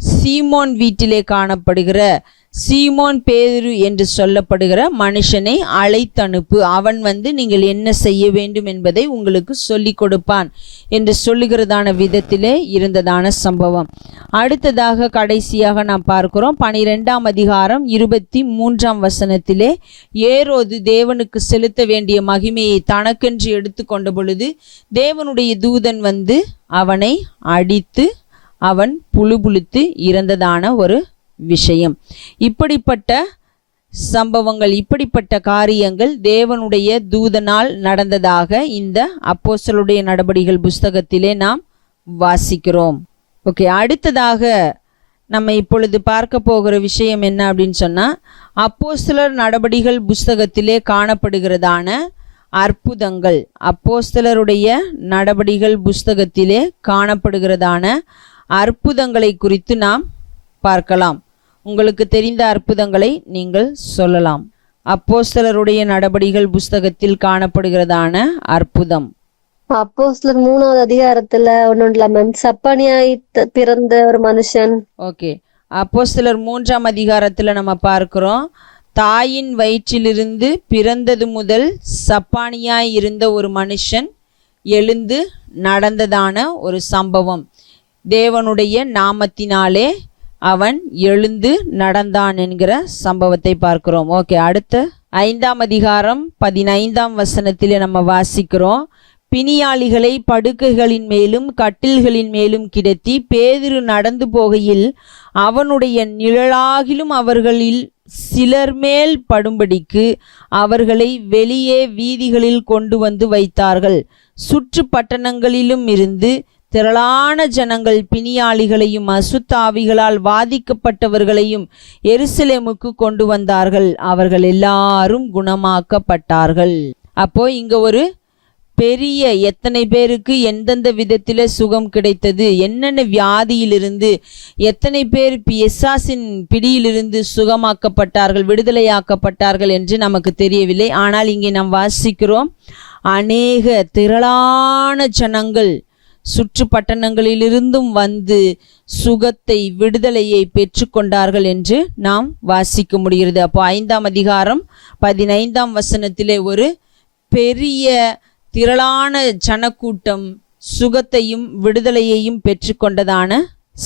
சீமோன் வீட்டிலே காணப்படுகிற சீமோன் பேதுரு என்று சொல்லப்படுகிற மனுஷனை அழைத்தனுப்பு, அவன் வந்து நீங்கள் என்ன செய்ய வேண்டும் என்பதை உங்களுக்கு சொல்லிக் கொடுப்பான் என்று சொல்லுகிறதான விதத்திலே இருந்ததான சம்பவம். அடுத்ததாக கடைசியாக நாம் பார்க்கிறோம் 12ஆம் அதிகாரம் 23ஆம் வசனத்திலே ஏரோது தேவனுக்கு செலுத்த வேண்டிய மகிமையை தனக்கென்று எடுத்துக்கொண்ட பொழுது தேவனுடைய தூதன் வந்து அவனை அடித்து அவன் புழுபுழுத்து இறந்ததான ஒரு விஷயம். இப்படிப்பட்ட சம்பவங்கள், இப்படிப்பட்ட காரியங்கள் தேவனுடைய தூதனால் நடந்ததாக இந்த அப்போஸ்தலருடைய நடபடிகள் புஸ்தகத்திலே நாம் வாசிக்கிறோம். ஓகே, அடுத்ததாக நம்ம இப்பொழுது பார்க்க போகிற விஷயம் என்ன அப்படின்னு சொன்னால், அப்போஸ்தலர் நடபடிகள் புஸ்தகத்திலே காணப்படுகிறதான அற்புதங்கள். அப்போஸ்தலருடைய நடபடிகள் புஸ்தகத்திலே காணப்படுகிறதான அற்புதங்களை குறித்து நாம் பார்க்கலாம். உங்களுக்கு தெரிந்த அற்புதங்களை நீங்கள் சொல்லலாம். அப்போஸ்தலருடைய நடபடிகள் புஸ்தகத்தில் காணப்படுகிறதான அற்புதம். அப்போஸ்தலர் 3ஆவது அதிகாரத்துல ஒண்ணுல மேம், சப்பானியாய் பிறந்த ஒரு மனுஷன். ஓகே, அப்போஸ்தலர் 3ஆம் அதிகாரத்துல நம்ம பார்க்கிறோம், தாயின் வயிற்றிலிருந்து பிறந்தது முதல் சப்பானியாய் இருந்த ஒரு மனுஷன் எழுந்து நடந்ததான ஒரு சம்பவம். தேவனுடைய நாமத்தினாலே அவன் எழுந்து நடந்தான் என்கிற சம்பவத்தை பார்க்கிறோம். ஓகே, அடுத்த 5ஆம் அதிகாரம் 15ஆம் வசனத்திலே நம்ம வாசிக்கிறோம். பிணியாளிகளை படுக்கைகளின் மேலும் கட்டில்களின் மேலும் கிடத்தி பேதுரு நடந்து போகையில் அவனுடைய நிழலாகிலும் அவர்களில் சிலர் மேல் படும்படிக்கு அவர்களை வெளியே வீதிகளில் கொண்டு வந்து வைத்தார்கள். சுற்று பட்டணங்களிலும் இருந்து திரளான ஜனங்கள் பிணியாளிகளையும் அசுத்தாவிகளால் வாதிக்கப்பட்டவர்களையும் எருசலேமுக்கு கொண்டு வந்தார்கள். அவர்கள் எல்லாரும் குணமாக்கப்பட்டார்கள். அப்போ இங்க ஒரு பெரிய எத்தனை பேருக்கு எந்தெந்த விதத்தில் சுகம் கிடைத்தது, என்னென்ன வியாதியிலிருந்து எத்தனை பேர் பிசாசின் பிடியிலிருந்து சுகமாக்கப்பட்டார்கள், விடுதலையாக்கப்பட்டார்கள் என்று நமக்கு தெரியவில்லை. ஆனால் இங்கே நாம் வாசிக்கிறோம், அநேக திரளான ஜனங்கள் சுற்று பட்டணங்களிலிருந்தும் வந்து சுகத்தை விடுதலையை பெற்றுக்கொண்டார்கள் என்று நாம் வாசிக்க முடிகிறது. அப்போ 5ஆம் அதிகாரம் 15ஆம் வசனத்திலே ஒரு பெரிய திரளான ஜனக்கூட்டம் சுகத்தையும் விடுதலையையும் பெற்றுக்கொண்டதான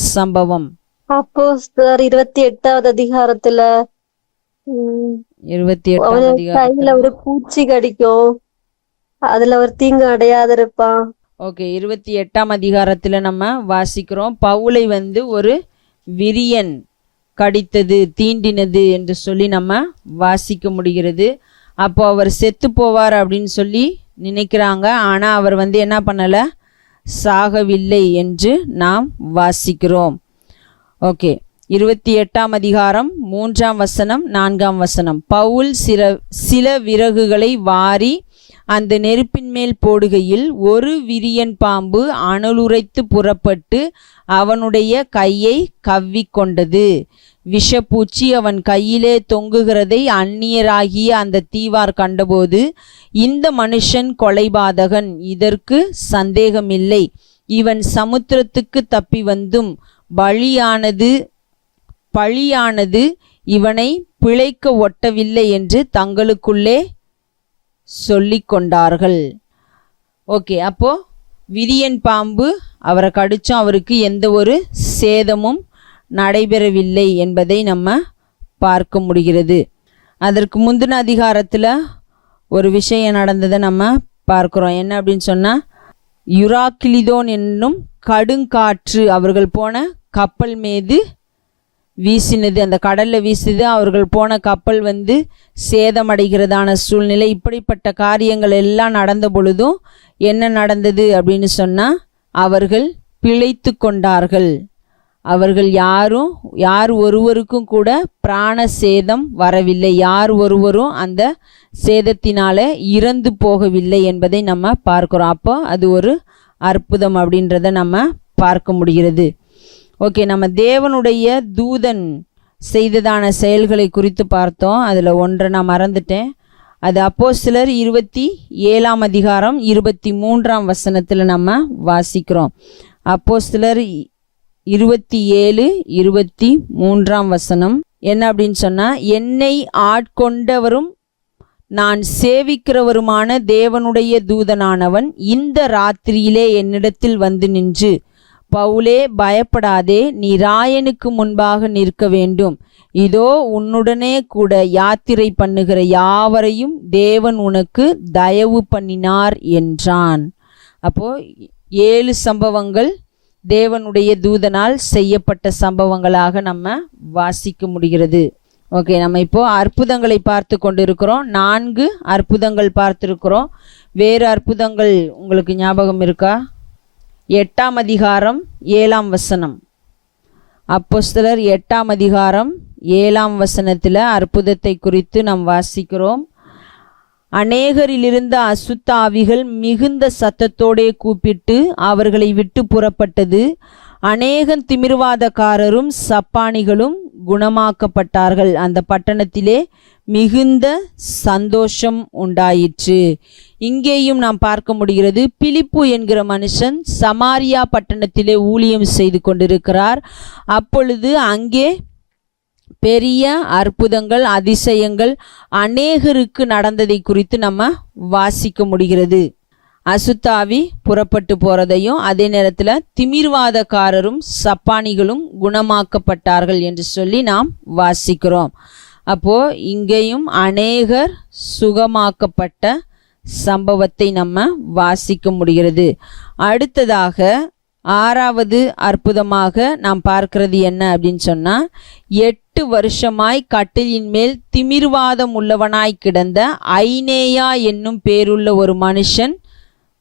சம்பவம். அப்போஸ்தலர் 28வது அதிகாரத்துல 28ஆம் அதிகாரம் கையில ஒரு பூச்சி கடிக்கும், அதுல ஒரு தீங்கு அடையாதிருப்பான். ஓகே, 28ஆம் அதிகாரத்துல நம்ம வாசிக்கிறோம், பவுலை ஒரு விரியன் கடித்தது, தீண்டினது என்று சொல்லி நம்ம வாசிக்க முடிகிறது. அப்போ அவர் செத்து போவார் அப்படின்னு சொல்லி நினைக்கிறாங்க. ஆனால் அவர் என்ன பண்ணலை, சாகவில்லை என்று நாம் வாசிக்கிறோம். ஓகே, 28ஆம் அதிகாரம் 3ஆம் வசனம் 4ஆம் வசனம். பவுல் சில விறகுகளை வாரி அந்த நெருப்பின் மேல் போடுகையில் ஒரு விரியன் பாம்பு அனலுரைத்து புறப்பட்டு அவனுடைய கையை கவ்விக்கொண்டது. விஷப்பூச்சி அவன் கையிலே தொங்குகிறதை அந்நியராகிய அந்த தீவார் கண்டபோது, இந்த மனுஷன் கொலைபாதகன், இதற்கு சந்தேகமில்லை, இவன் சமுத்திரத்துக்கு தப்பி வந்தும் பழியானது இவனை பிழைக்க ஒட்டவில்லை என்று தங்களுக்குள்ளே சொல்லிக் கொண்டார்கள். ஓகே, அப்போ விரியன் பாம்பு அவரை கடிச்சும் அவருக்கு எந்த ஒரு சேதமும் நடைபெறவில்லை என்பதை நம்ம பார்க்க முடிகிறது. அதற்கு முந்தின அதிகாரத்தில் ஒரு விஷயம் நடந்ததை நம்ம பார்க்குறோம். என்ன அப்படின்னு சொன்னால், யுராக்கிலிதோன் என்னும் கடுங்காற்று அவர்கள் போன கப்பல் மீது வீசினது, அந்த கடலில் வீசுது. அவர்கள் போன கப்பல் சேதமடைகிறதான சூழ்நிலை. இப்படிப்பட்ட காரியங்கள் எல்லாம் நடந்த பொழுதும் என்ன நடந்தது அப்படின்னு சொன்னால், அவர்கள் பிழைத்து கொண்டார்கள். அவர்கள் யார் ஒருவருக்கும் கூட பிராண சேதம் வரவில்லை, யார் ஒருவரும் அந்த சேதத்தினால இறந்து போகவில்லை என்பதை நம்ம பார்க்கிறோம். அப்போ அது ஒரு அற்புதம் அப்படின்றத நம்ம பார்க்க முடிகிறது. ஓகே, நம்ம தேவனுடைய தூதன் செய்ததான செயல்களை குறித்து பார்த்தோம். அதில் ஒன்றை நான் மறந்துட்டேன். அது அப்போஸ்தலர் 27ஆம் அதிகாரம் 23ஆம் வசனத்தில் நம்ம வாசிக்கிறோம். அப்போஸ்தலர் 27:23ஆம் வசனம் என்ன அப்படின்னு சொன்னால், என்னை ஆட்கொண்டவரும் நான் சேவிக்கிறவருமான தேவனுடைய தூதனானவன் இந்த ராத்திரியிலே என்னிடத்தில் வந்து நின்று, பவுலே பயப்படாதே, நீ ராயனுக்கு முன்பாக நிற்க வேண்டும். இதோ உன்னுடனே கூட யாத்திரை பண்ணுகிற யாவரையும் தேவன் உனக்கு தயவு பண்ணினார் என்றான். அப்போ 7 சம்பவங்கள் தேவனுடைய தூதனால் செய்யப்பட்ட சம்பவங்களாக நம்ம வாசிக்க முடிகிறது. ஓகே, நம்ம இப்போ அற்புதங்களை பார்த்து கொண்டு இருக்கிறோம். 4 அற்புதங்கள் பார்த்துருக்கிறோம். வேறு அற்புதங்கள் உங்களுக்கு ஞாபகம் இருக்கா? 8ஆம் அதிகாரம் 7ஆம் வசனம். அப்போஸ்தலர் 8ஆம் அதிகாரம் 7ஆம் வசனத்தில் அற்புதத்தை குறித்து நாம் வாசிக்கிறோம். அநேகரிலிருந்த அசுத்த ஆவிகள் மிகுந்த சத்தத்தோடே கூப்பிட்டு அவர்களை விட்டு புறப்பட்டது. அநேகம் திமிர்வாதக்காரரும் சப்பானிகளும் குணமாக்கப்பட்டார்கள். அந்த பட்டணத்திலே மிகுந்த சந்தோஷம் உண்டாயிற்று. இங்கேயும் நாம் பார்க்க முடிகிறது, பிலிப்பு என்கிற மனுஷன் சமாரியா பட்டணத்திலே ஊழியம் செய்து கொண்டிருக்கிறார். அப்பொழுது அங்கே பெரிய அற்புதங்கள் அதிசயங்கள் அநேகருக்கு நடந்ததை குறித்து நம்ம வாசிக்க முடிகிறது. அசுத்தாவி புறப்பட்டு போறதையும், அதே நேரத்தில் திமிர்வாதக்காரரும் சப்பானிகளும் குணமாக்கப்பட்டார்கள் என்று சொல்லி நாம் வாசிக்கிறோம். அப்போ இங்கேயும் அநேகர் சுகமாக்கப்பட்ட சம்பவத்தை நம்ம வாசிக்க முடிகிறது. அடுத்ததாக 6வது அற்புதமாக நாம் பார்க்கிறது என்ன அப்படின்னு சொன்னா, 8 வருஷமாய் கட்டிலின் மேல் திமிர்வாதம் உள்ளவனாய் கிடந்த ஐனேயா என்னும் பேருள்ள ஒரு மனுஷன்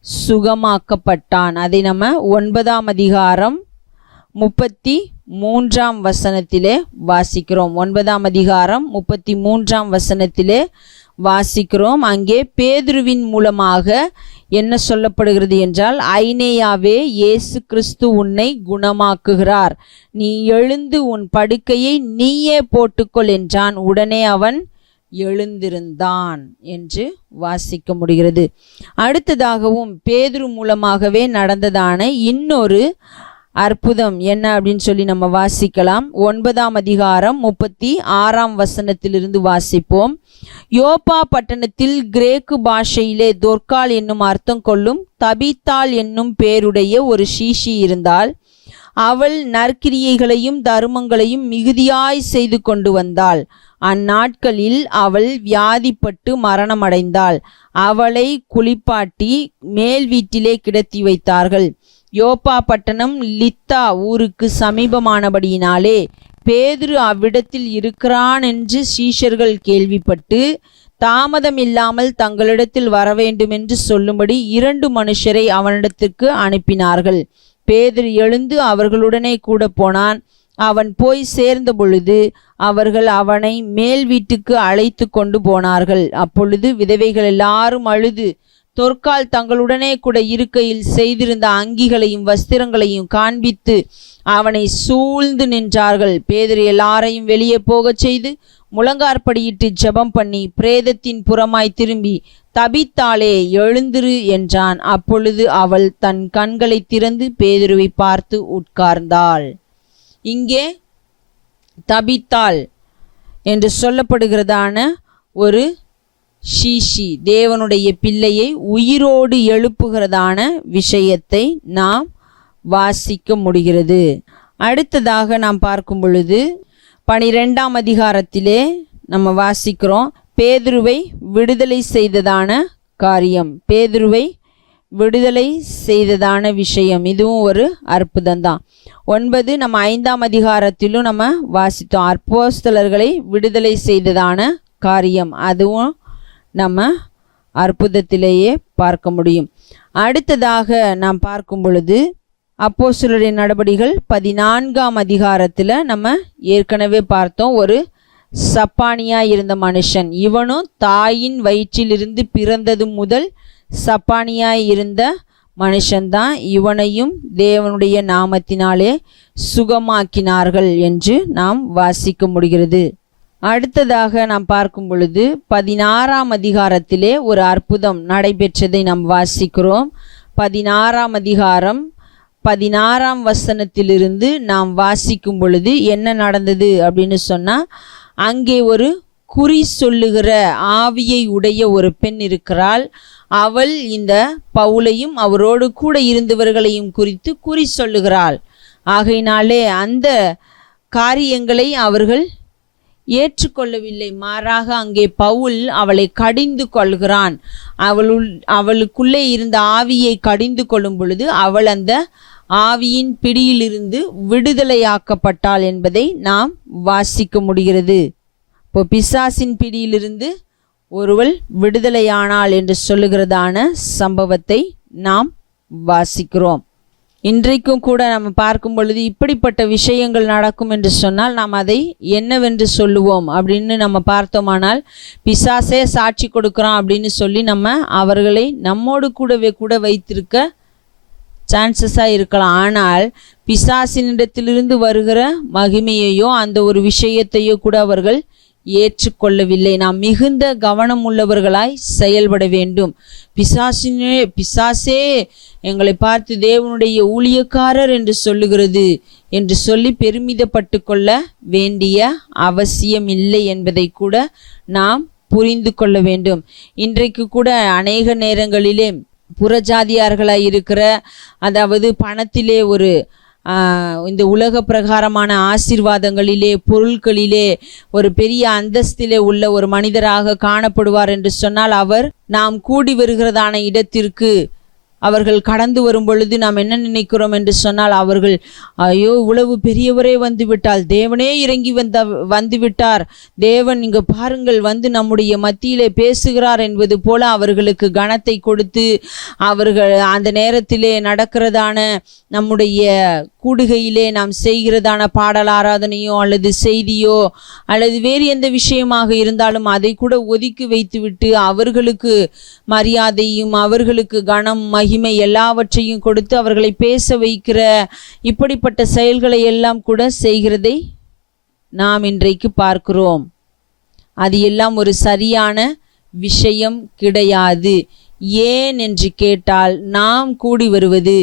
சுகமாக்கப்பட்டான். அதை நம்ம 9ஆம் அதிகாரம் 33ஆம் வசனத்திலே வாசிக்கிறோம். 9ஆம் அதிகாரம் 33ஆம் வசனத்திலே வாசிக்கிறோம். அங்கே பேதுருவின் மூலமாக என்ன சொல்லப்படுகிறது என்றால், ஐனேயாவே, இயேசு கிறிஸ்து உன்னை குணமாக்குகிறார், நீ எழுந்து உன் படுக்கையை நீயே போட்டுக்கொள் என்றான். உடனே அவன் எழுந்திருந்தான் என்று வாசிக்க முடிகிறது. அடுத்ததாகவும் பேதுரு மூலமாகவே நடந்ததான இன்னொரு அற்புதம் என்ன அப்படின்னு சொல்லி நம்ம வாசிக்கலாம். 9ஆம் அதிகாரம் 36ஆம் வசனத்திலிருந்து வாசிப்போம். யோப்பா பட்டணத்தில் கிரேக்கு பாஷையிலே தொர்க்காள் என்னும் அர்த்தம் கொள்ளும் தபித்தாள் என்னும் பேருடைய ஒரு சீஷி இருந்தாள். அவள் நற்கிரியைகளையும் தருமங்களையும் மிகுதியாய் செய்து கொண்டு வந்தாள். அந்நாட்களில் அவள் வியாதிப்பட்டு மரணமடைந்தாள். அவளை குளிப்பாட்டி மேல் வீட்டிலே கிடத்தி வைத்தார்கள். யோப்பா பட்டணம் லித்தா ஊருக்கு சமீபமானபடியினாலே பேதுரு அவ்விடத்தில் இருக்கிறான் என்று சீஷர்கள் கேள்விப்பட்டு தாமதம் இல்லாமல் தங்களிடத்தில் வரவேண்டும் என்று சொல்லும்படி 2 மனுஷரை அவனிடத்திற்கு அனுப்பினார்கள். பேதுரு எழுந்து அவர்களுடனே கூட போனான். அவன் போய் சேர்ந்த பொழுது அவர்கள் அவனை மேல் வீட்டுக்கு அழைத்து கொண்டு போனார்கள். அப்பொழுது விதவைகள் எல்லாரும் அழுது தொர்க்காள் தங்களுடனே கூட இருக்கையில் செய்திருந்த அங்கிகளையும் வஸ்திரங்களையும் காண்பித்து அவனை சூழ்ந்து நின்றார்கள். பேதுரு எல்லாரையும் வெளியே போகச் செய்து முழங்கார்படியிட்டு ஜெபம் பண்ணி பிரேதத்தின் புறமாய் திரும்பி, தபித்தாளே, எழுந்திரு என்றான். அப்பொழுது அவள் தன் கண்களை திறந்து பேதுருவை பார்த்து உட்கார்ந்தாள். இங்கே தபித்தாள் என்று சொல்லப்படுகிறதான ஒரு ஷீஷி தேவனுடைய பிள்ளையை உயிரோடு எழுப்புகிறதான விஷயத்தை நாம் வாசிக்க முடிகிறது. அடுத்ததாக நாம் பார்க்கும் பொழுது 12ஆம் அதிகாரத்திலே நம்ம வாசிக்கிறோம், பேதுருவை விடுதலை செய்ததான காரியம், பேதுருவை விடுதலை செய்ததான விஷயம். இதுவும் ஒரு அற்புதம்தான். 9 நம்ம 5ஆம் அதிகாரத்திலும் நம்ம வாசித்தோம். அப்போஸ்தலர்களை விடுதலை செய்ததான காரியம், அதுவும் நம்ம அற்புதத்திலேயே பார்க்க முடியும். அடுத்ததாக நாம் பார்க்கும் பொழுது அப்போஸ்தலருடைய நடபடிகள் 14ஆம் அதிகாரத்தில் நம்ம ஏற்கனவே பார்த்தோம். ஒரு சப்பானியா இருந்த மனுஷன், இவனும் தாயின் வயிற்றிலிருந்து பிறந்தது முதல் சப்பானியாய் இருந்த மனுஷன்தான். இவனையும் தேவனுடைய நாமத்தினாலே சுகமாக்கினார்கள் என்று நாம் வாசிக்க முடிகிறது. அடுத்ததாக நாம் பார்க்கும் பொழுது 16ஆம் அதிகாரத்திலே ஒரு அற்புதம் நடைபெற்றதை நாம் வாசிக்கிறோம். 16ஆம் அதிகாரம் 16ஆம் வசனத்திலிருந்து நாம் வாசிக்கும் பொழுது என்ன நடந்தது அப்படின்னு சொன்னால், அங்கே ஒரு குறி சொல்லுகிற ஆவியை உடைய ஒரு பெண் இருக்கிறாள். அவள் இந்த பவுலையும் அவரோடு கூட இருந்தவர்களையும் குறித்து குறி சொல்லுகிறாள். ஆகையினாலே அந்த காரியங்களை அவர்கள் ஏற்றுக்கொள்ளவில்லை. மாறாக அங்கே பவுல் அவளை கடிந்து கொள்கிறான். அவளுக்குள்ளே இருந்த ஆவியை கடிந்து கொள்ளும் பொழுது அவள் அந்த ஆவியின் பிடியிலிருந்து விடுதலையாக்கப்பட்டாள் என்பதை நாம் வாசிக்க முடிகிறது. இப்போ பிசாசின் பிடியிலிருந்து ஒருவள் விடுதலையானாள் என்று சொல்லுகிறதான சம்பவத்தை நாம் வாசிக்கிறோம். இன்றைக்கும் கூட நம்ம பார்க்கும் பொழுது இப்படிப்பட்ட விஷயங்கள் நடக்கும் என்று சொன்னால் நாம் அதை என்னவென்று சொல்லுவோம் அப்படின்னு நம்ம பார்த்தோமானால், பிசாசே சாட்சி கொடுக்குறான் அப்படின்னு சொல்லி நம்ம அவர்களை நம்மோடு கூடவே கூட வைத்திருக்க சான்சஸாக இருக்கலாம். ஆனால் பிசாசினிடத்திலிருந்து வருகிற மகிமையையோ அந்த ஒரு விஷயத்தையோ கூட அவர்கள் ஏற்றுக்கொள்ளவில்லை. நாம் மிகுந்த கவனம் உள்ளவர்களாய் செயல்பட வேண்டும். பிசாசே எங்களை பார்த்து தேவனுடைய ஊழியக்காரர் என்று சொல்லுகிறது என்று சொல்லி பெருமிதப்பட்டு கொள்ள வேண்டிய அவசியம் இல்லை என்பதை கூட நாம் புரிந்து கொள்ள வேண்டும். இன்றைக்கு கூட அநேக நேரங்களிலே புறஜாதியார்களாய் இருக்கிற, அதாவது பணத்திலே ஒரு இந்த உலக பிரகாரமான ஆசீர்வாதங்களிலே, பொருட்களிலே ஒரு பெரிய அந்தஸ்திலே உள்ள ஒரு மனிதராக காணப்படுவார் என்று சொன்னால், அவர் நாம் கூடி வருகிறதான இடத்திற்கு அவர்கள் கடந்து வரும் பொழுது நாம் என்ன நினைக்கிறோம் என்று சொன்னால், அவர்கள் ஐயோ இவ்வளவு பெரியவரே வந்து விட்டால், தேவனே இறங்கி வந்து விட்டார், தேவன் இங்க பாருங்கள் வந்து நம்முடைய மத்தியிலே பேசுகிறார் என்பது போல அவர்களுக்கு கனத்தை கொடுத்து, அவர்கள் அந்த நேரத்திலே நடக்கிறதான நம்முடைய கூடுகையிலே நாம் செய்கிறதான பாடல் ஆராதனையோ அல்லது செய்தியோ அல்லது வேறு எந்த விஷயமாக இருந்தாலும் அதை கூட ஒதுக்கி வைத்துவிட்டு அவர்களுக்கு மரியாதையும் அவர்களுக்கு கனம் மகிமை எல்லாவற்றையும் கொடுத்து அவர்களை பேச வைக்கிற இப்படிப்பட்ட செயல்களை எல்லாம் கூட செய்கிறதை நாம் இன்றைக்கு பார்க்கிறோம். அது எல்லாம் ஒரு சரியான விஷயம் கிடையாது. ஏன் என்று கேட்டால், நாம் கூடி வருவது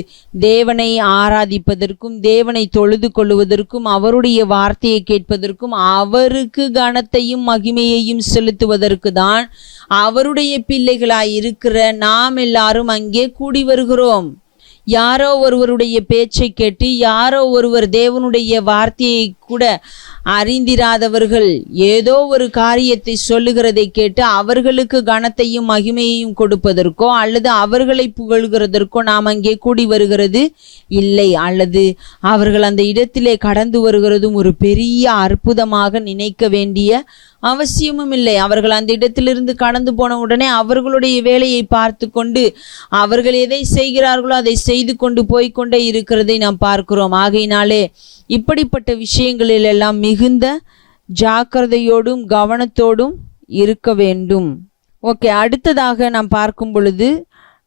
தேவனை ஆராதிப்பதற்கும் தேவனை தொழுது கொள்ளுவதற்கும் அவருடைய வார்த்தையை கேட்பதற்கும் அவருக்கு கனத்தையும் மகிமையையும் செலுத்துவதற்கு தான் அவருடைய பிள்ளைகளாய் இருக்கிற நாம் எல்லாரும் அங்கே கூடி வருகிறோம். யாரோ ஒருவருடைய பேச்சை கேட்டு, யாரோ ஒருவர் தேவனுடைய வார்த்தையை கூட அறிந்திராதவர்கள் ஏதோ ஒரு காரியத்தை சொல்லுகிறதை கேட்டு அவர்களுக்கு கனத்தையும் மகிமையையும் கொடுப்பதற்கோ அல்லது அவர்களை புகழ்கிறதற்கோ நாம் அங்கே கூடி வருகிறது இல்லை. அல்லது அவர்கள் அந்த இடத்திலே கடந்து வருகிறதும் ஒரு பெரிய அற்புதமாக நினைக்க வேண்டிய அவசியமும் இல்லை. அவர்கள் அந்த இடத்திலிருந்து கடந்து போன உடனே அவர்களுடைய வேலையை பார்த்து கொண்டு அவர்கள் எதை செய்கிறார்களோ அதை செய்து கொண்டு போய்கொண்டே இருக்கிறதை நாம் பார்க்கிறோம். ஆகையினாலே இப்படிப்பட்ட விஷயங்களில் எல்லாம் மிகுந்த ஜாக்கிரதையோடும் கவனத்தோடும் இருக்க வேண்டும். ஓகே, அடுத்ததாக நாம் பார்க்கும் பொழுது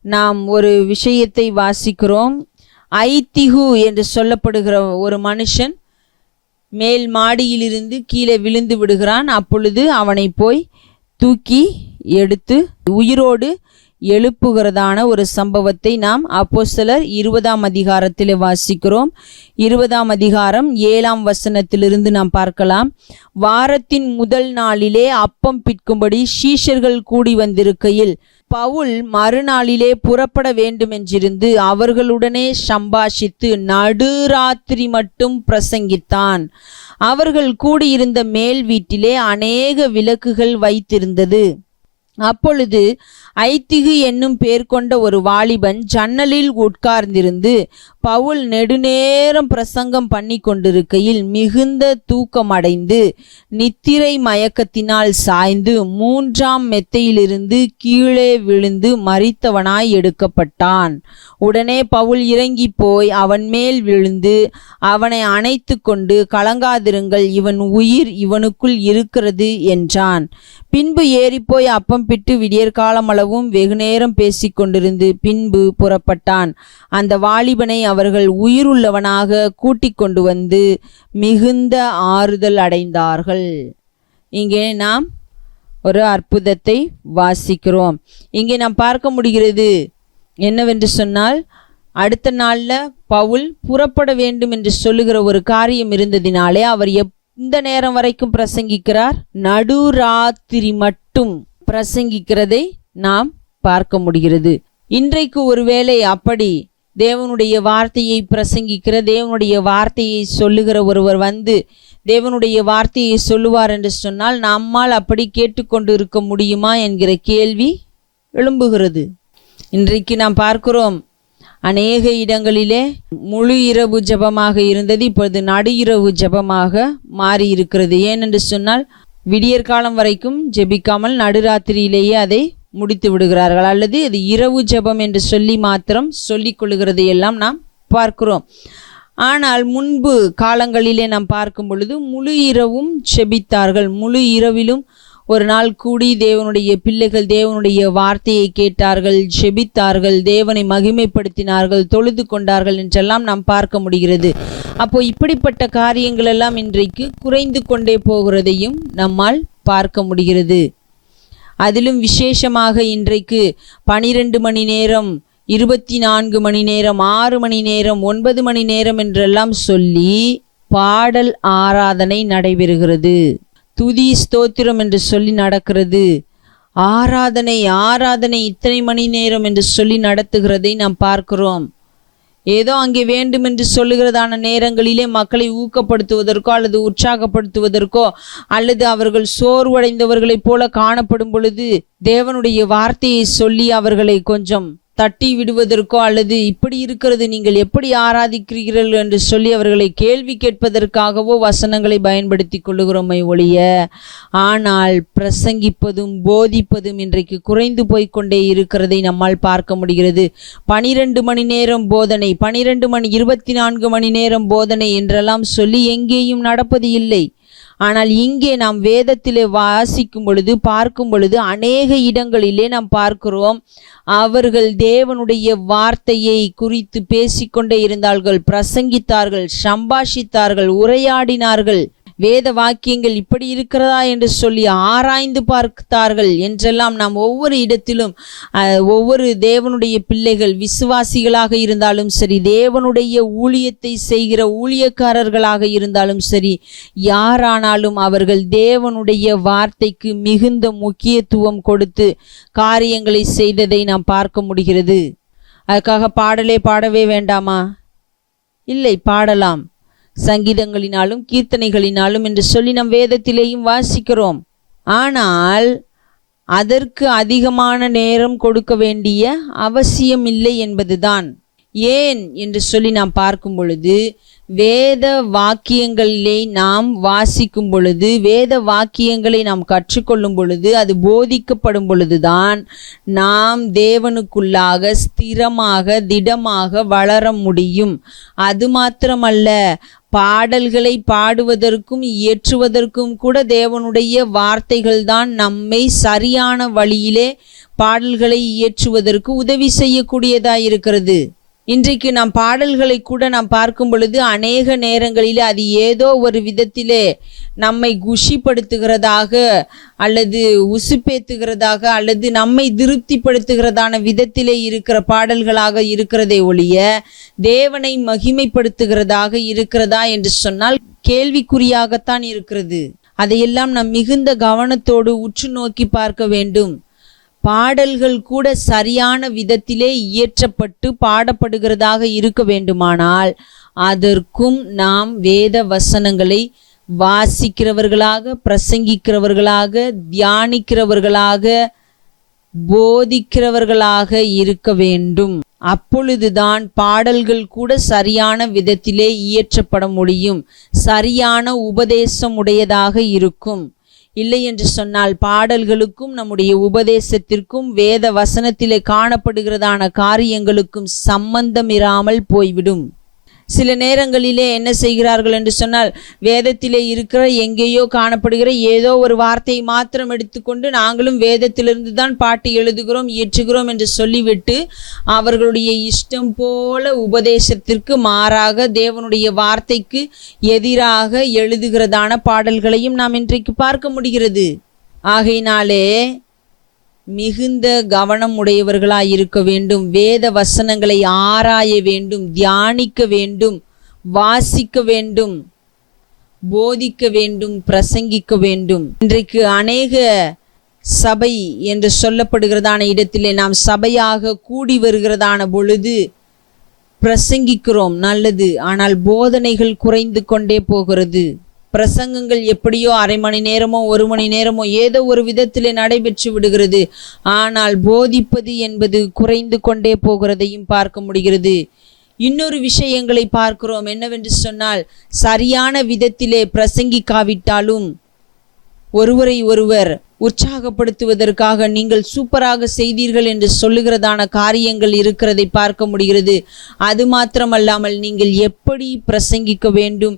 நாம் ஒரு விஷயத்தை வாசிக்கிறோம். ஐத்திகு என்று சொல்லப்படுகிற ஒரு மனுஷன் மேல் மாடியிலிருந்து கீழே விழுந்து விடுகிறான். அப்பொழுது அவனை போய் தூக்கி எடுத்து உயிரோடு எழுப்புகிறதான ஒரு சம்பவத்தை நாம் அப்போஸ்தலர் 20ஆம் அதிகாரத்தில் வாசிக்கிறோம். 20ஆம் அதிகாரம் 7ஆம் வசனத்திலிருந்து நாம் பார்க்கலாம். வாரத்தின் முதல் நாளிலே அப்பம் பிற்கும்படி சீஷர்கள் கூடி வந்திருக்கையில் பவுல் மறுநாளிலே புறப்பட வேண்டுமென்றிருந்து அவர்களுடனே சம்பாஷித்து நடுராத்திரி மட்டும் பிரசங்கித்தான். அவர்கள் கூடியிருந்த மேல் வீட்டிலே அநேக விளக்குகள் வைத்திருந்தது. அப்பொழுது ஐத்திகு என்னும் பேர் கொண்ட ஒரு வாலிபன் ஜன்னலில் உட்கார்ந்திருந்து பவுல் நெடுநேரம் பிரசங்கம் பண்ணி கொண்டிருக்கையில் மிகுந்த தூக்கமடைந்து நித்திரை மயக்கத்தினால் சாய்ந்து 3ஆம் மெத்தையிலிருந்து கீழே விழுந்து மரித்தவனாய் எடுக்கப்பட்டான். உடனே பவுல் இறங்கி போய் அவன் மேல் விழுந்து அவனை அணைத்து கொண்டு, கலங்காதிருங்கள், இவன் உயிர் இவனுக்குள் இருக்கிறது என்றான். பின்பு ஏறிப்போய் அப்பம் பிட்டு விடியற்காலமளவும் வெகுநேரம் பேசிக் கொண்டிருந்து பின்பு புறப்பட்டான். அந்த வாலிபனை அவர்கள் உயிருள்ளவனாக கூட்டிக் கொண்டு வந்து மிகுந்த ஆறுதல் அடைந்தார்கள். இங்கே நாம் ஒரு அற்புதத்தை வாசிக்கிறோம். இங்கே நாம் பார்க்க முடிகிறது என்னவென்று சொன்னால், அடுத்த நாளில் பவுல் புறப்பட வேண்டும் என்று சொல்லுகிற ஒரு காரியம் இருந்ததினாலே அவர் இந்த நேரம் வரைக்கும் பிரசங்கிக்கிறார். நடுராத்திரி மட்டும் பிரசங்கிக்கிறதை நாம் பார்க்க முடிகிறது. இன்றைக்கு ஒருவேளை அப்படி தேவனுடைய வார்த்தையை பிரசங்கிக்கிற, தேவனுடைய வார்த்தையை சொல்லுகிற ஒருவர் வந்து தேவனுடைய வார்த்தையை சொல்லுவார் என்று சொன்னால் நம்மால் அப்படி கேட்டுக்கொண்டு இருக்க முடியுமா என்கிற கேள்வி எழும்புகிறது. இன்றைக்கு நாம் பார்க்கிறோம், அநேக இடங்களிலே முழு இரவு ஜபமாக இருந்தது இப்பொழுது நடு இரவு ஜபமாக மாறி இருக்கிறது. ஏனென்று சொன்னால் விடியற்காலம் வரைக்கும் ஜெபிக்காமல் நடுராத்திரியிலேயே அதை முடித்து விடுகிறார்கள், அல்லது அது இரவு ஜபம் என்று சொல்லி மாத்திரம் சொல்லிக் கொள்ளுகிறதை எல்லாம் நாம் பார்க்கிறோம். ஆனால் முன்பு காலங்களிலே நாம் பார்க்கும் பொழுது முழு இரவும் ஜெபித்தார்கள். முழு இரவிலும் ஒரு நாள் கூடி தேவனுடைய பிள்ளைகள் தேவனுடைய வார்த்தையை கேட்டார்கள், ஜெபித்தார்கள், தேவனை மகிமைப்படுத்தினார்கள், தொழுது கொண்டார்கள் என்றெல்லாம் நாம் பார்க்க முடிகிறது. அப்போ இப்படிப்பட்ட காரியங்கள் எல்லாம் இன்றைக்கு குறைந்து கொண்டே போகிறதையும் நம்மால் பார்க்க முடிகிறது. அதிலும் விசேஷமாக இன்றைக்கு 12 மணி நேரம், 24 மணி நேரம், 6 மணி நேரம், 9 மணி நேரம் என்றெல்லாம் சொல்லி பாடல் ஆராதனை நடைபெறுகிறது. துதி ஸ்தோத்திரம் என்று சொல்லி நடக்கிறது. ஆராதனை ஆராதனை இத்தனை மணி நேரம் என்று சொல்லி நடத்துகிறதை நாம் பார்க்கிறோம். ஏதோ அங்கே வேண்டும் என்று சொல்லுகிறதான நேரங்களிலே மக்களை ஊக்கப்படுத்துவதற்கோ அல்லது உற்சாகப்படுத்துவதற்கோ அல்லது அவர்கள் சோர்வடைந்தவர்களைப் போல காணப்படும் பொழுது தேவனுடைய வார்த்தையை சொல்லி அவர்களை கொஞ்சம் தட்டி விடுவதற்கோ அல்லது இப்படி இருக்கிறது, நீங்கள் எப்படி ஆராதிக்கிறீர்கள் என்று சொல்லி அவர்களை கேள்வி கேட்பதற்காகவோ வசனங்களை பயன்படுத்தி கொள்ளுகிறோமே ஒழிய, ஆனால் பிரசங்கிப்பதும் போதிப்பதும் இன்றைக்கு குறைந்து போய்கொண்டே இருக்கிறதை நம்மால் பார்க்க முடிகிறது. 12 மணி நேரம் போதனை, 24 மணி நேரம் போதனை என்றெல்லாம் சொல்லி எங்கேயும் நடப்பது இல்லை. ஆனால் இங்கே நாம் வேதத்திலே வாசிக்கும் பொழுது பார்க்கும் பொழுது அநேக இடங்களிலே நாம் பார்க்கிறோம், அவர்கள் தேவனுடைய வார்த்தையை குறித்து பேசிக்கொண்டே இருந்தார்கள், பிரசங்கித்தார்கள், சம்பாஷித்தார்கள், உரையாடினார்கள். வேத வாக்கியங்கள் இப்படி இருக்கிறதா என்று சொல்லி ஆராய்ந்து பார்த்தார்கள் என்றெல்லாம் நாம் ஒவ்வொரு இடத்திலும் ஒவ்வொரு தேவனுடைய பிள்ளைகள் விசுவாசிகளாக இருந்தாலும் சரி, தேவனுடைய ஊழியத்தை செய்கிற ஊழியக்காரர்களாக இருந்தாலும் சரி, யாரானாலும் அவர்கள் தேவனுடைய வார்த்தைக்கு மிகுந்த முக்கியத்துவம் கொடுத்து காரியங்களை செய்ததை நாம் பார்க்க முடிகிறது. அதுக்காக பாடலே பாடவே வேண்டாமா? இல்லை, பாடலாம். சங்கீதங்களினாலும் கீர்த்தனைகளினாலும் என்று சொல்லி நம் வேதத்திலேயும் வாசிக்கிறோம். ஆனால் அதற்கு அதிகமான நேரம் கொடுக்க வேண்டிய அவசியம் இல்லை என்பதுதான். ஏன் என்று சொல்லி நாம் பார்க்கும் பொழுது, வேத வாக்கியங்களிலே நாம் வாசிக்கும் பொழுது, வேத வாக்கியங்களை நாம் கற்றுக்கொள்ளும் பொழுது, அது போதிக்கப்படும் பொழுதுதான் நாம் தேவனுக்குள்ளாக ஸ்திரமாக திடமாக வளர முடியும். அது மாத்திரமல்ல, பாடல்களை பாடுவதற்கும் இயற்றுவதற்கும் கூட தேவனுடைய வார்த்தைகள் தான் நம்மை சரியான வழியிலே பாடல்களை இயற்றுவதற்கு உதவி செய்யக்கூடியதாயிருக்கிறது. இன்றைக்கு நாம் பாடல்களை கூட நாம் பார்க்கும் பொழுது அநேக நேரங்களில் அது ஏதோ ஒரு விதத்திலே நம்மை குஷிப்படுத்துகிறதாக அல்லது உசுப்பேத்துகிறதாக அல்லது நம்மை திருப்திப்படுத்துகிறதான விதத்திலே இருக்கிற பாடல்களாக இருக்கிறதே ஒழிய தேவனை மகிமைப்படுத்துகிறதாக இருக்கிறதா என்று சொன்னால் கேள்விக்குறியாகத்தான் இருக்கிறது. அதையெல்லாம் நாம் மிகுந்த கவனத்தோடு உற்று நோக்கி பார்க்க வேண்டும். பாடல்கள் கூட சரியான விதத்திலே இயற்றப்பட்டு பாடப்படுகிறதாக இருக்க வேண்டுமானால் அதற்கும் நாம் வேத வசனங்களை வாசிக்கிறவர்களாக, பிரசங்கிக்கிறவர்களாக, தியானிக்கிறவர்களாக, போதிக்கிறவர்களாக இருக்க வேண்டும். அப்பொழுதுதான் பாடல்கள் கூட சரியான விதத்திலே இயற்றப்பட முடியும், சரியான உபதேசம் உடையதாக இருக்கும். இல்லை என்று சொன்னால் பாடல்களுக்கும் நம்முடைய உபதேசத்திற்கும் வேத வசனத்திலே காணப்படுகிறதான காரியங்களுக்கும் சம்பந்தம் இராமல் போய்விடும். சில நேரங்களிலே என்ன செய்கிறார்கள் என்று சொன்னால், வேதத்திலே இருக்கிற எங்கேயோ காணப்படுகிற ஏதோ ஒரு வார்த்தையை மாத்திரம் எடுத்துக்கொண்டு நாங்களும் வேதத்திலிருந்து தான் பாட்டு எழுதுகிறோம், இயற்றுகிறோம் என்று சொல்லிவிட்டு அவர்களுடைய இஷ்டம் போல உபதேசத்திற்கு மாறாக தேவனுடைய வார்த்தைக்கு எதிராக எழுதுகிறதான பாடல்களையும் நாம் இன்றைக்கு பார்க்க முடிகிறது. ஆகையினாலே மிகுந்த கவனம் உடையவர்களாய் இருக்க வேண்டும். வேத வசனங்களை ஆராய வேண்டும், தியானிக்க வேண்டும், வாசிக்க வேண்டும், போதிக்க வேண்டும், பிரசங்கிக்க வேண்டும். இன்றைக்கு அநேக சபை என்று சொல்லப்படுகிறதான இடத்திலே நாம் சபையாக கூடி வருகிறதான பொழுது பிரசங்கிக்கிறோம், நல்லது. ஆனால் போதனைகள் குறைந்து கொண்டே போகிறது. பிரசங்கங்கள் எப்படியோ அரை மணி நேரமோ 1 மணி நேரமோ ஏதோ ஒரு விதத்திலே நடைபெற்று விடுகிறது. ஆனால் போதிப்பது என்பது குறைந்து கொண்டே போகிறதையும் பார்க்க முடிகிறது. இன்னொரு விஷயங்களை பார்க்கிறோம். என்னவென்று சொன்னால், சரியான விதத்திலே பிரசங்கிக்காவிட்டாலும் ஒருவரை ஒருவர் உற்சாகப்படுத்துவதற்காக நீங்கள் சூப்பராக செய்தீர்கள் என்று சொல்லுகிறதான காரியங்கள் இருக்கிறதை பார்க்க முடிகிறது. அது மாத்திரமல்லாமல் நீங்கள் எப்படி பிரசங்கிக்க வேண்டும்,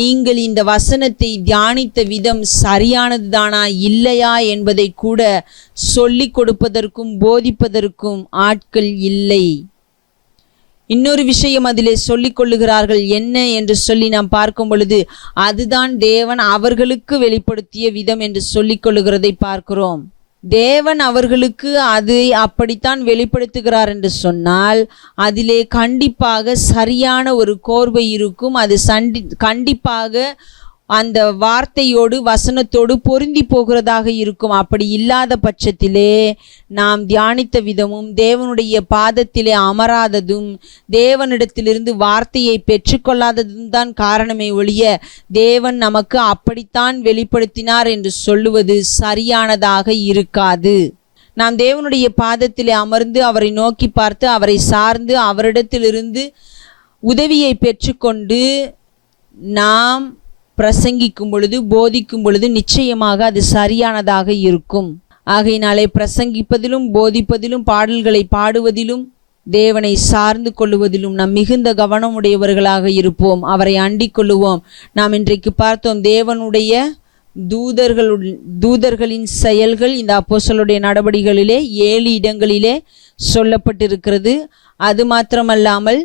நீங்கள் இந்த வசனத்தை தியானித்த விதம் சரியானதுதானா இல்லையா என்பதை கூட சொல்லிக் கொடுப்பதற்கும் போதிப்பதற்கும் ஆட்கள் இல்லை. இன்னொரு விஷயம் அதிலே சொல்லிக் கொள்ளுகிறார்கள். என்ன என்று சொல்லி நாம் பார்க்கும் பொழுது, அதுதான் தேவன் அவர்களுக்கு வெளிப்படுத்திய விதம் என்று சொல்லிக் கொள்ளுகிறதை பார்க்கிறோம். தேவன் அவர்களுக்கு அதை அப்படித்தான் வெளிப்படுத்துகிறார் என்று சொன்னால் அதிலே கண்டிப்பாக சரியான ஒரு கோர்வை இருக்கும். அது கண்டிப்பாக அந்த வார்த்தையோடு வசனத்தோடு பொருந்தி போகிறதாக இருக்கும். அப்படி இல்லாத பட்சத்திலே நாம் தியானித்த விதமும் தேவனுடைய பாதத்திலே அமராததும் தேவனிடத்திலிருந்து வார்த்தையை பெற்றுக்கொள்ளாததும் தான் காரணமே ஒழிய தேவன் நமக்கு அப்படித்தான் வெளிப்படுத்தினார் என்று சொல்லுவது சரியானதாக இருக்காது. நாம் தேவனுடைய பாதத்திலே அமர்ந்து அவரை நோக்கி பார்த்து அவரை சார்ந்து அவரிடத்திலிருந்து உதவியை பெற்றுக்கொண்டு நாம் பிரசங்கிக்கும் பொழுது போதிக்கும் பொழுது நிச்சயமாக அது சரியானதாக இருக்கும். ஆகையினாலே பிரசங்கிப்பதிலும் போதிப்பதிலும் பாடல்களை பாடுவதிலும் தேவனை சார்ந்து கொள்ளுவதிலும் நாம் மிகுந்த கவனமுடையவர்களாக இருப்போம். அவரை அண்டிக் கொள்ளுவோம். நாம் இன்றைக்கு பார்த்தோம் தேவனுடைய தூதர்களின் செயல்கள் இந்த அப்போஸ்தலருடைய நடபடிகளிலே 7 இடங்களிலே சொல்லப்பட்டிருக்கிறது. அது மாத்திரமல்லாமல்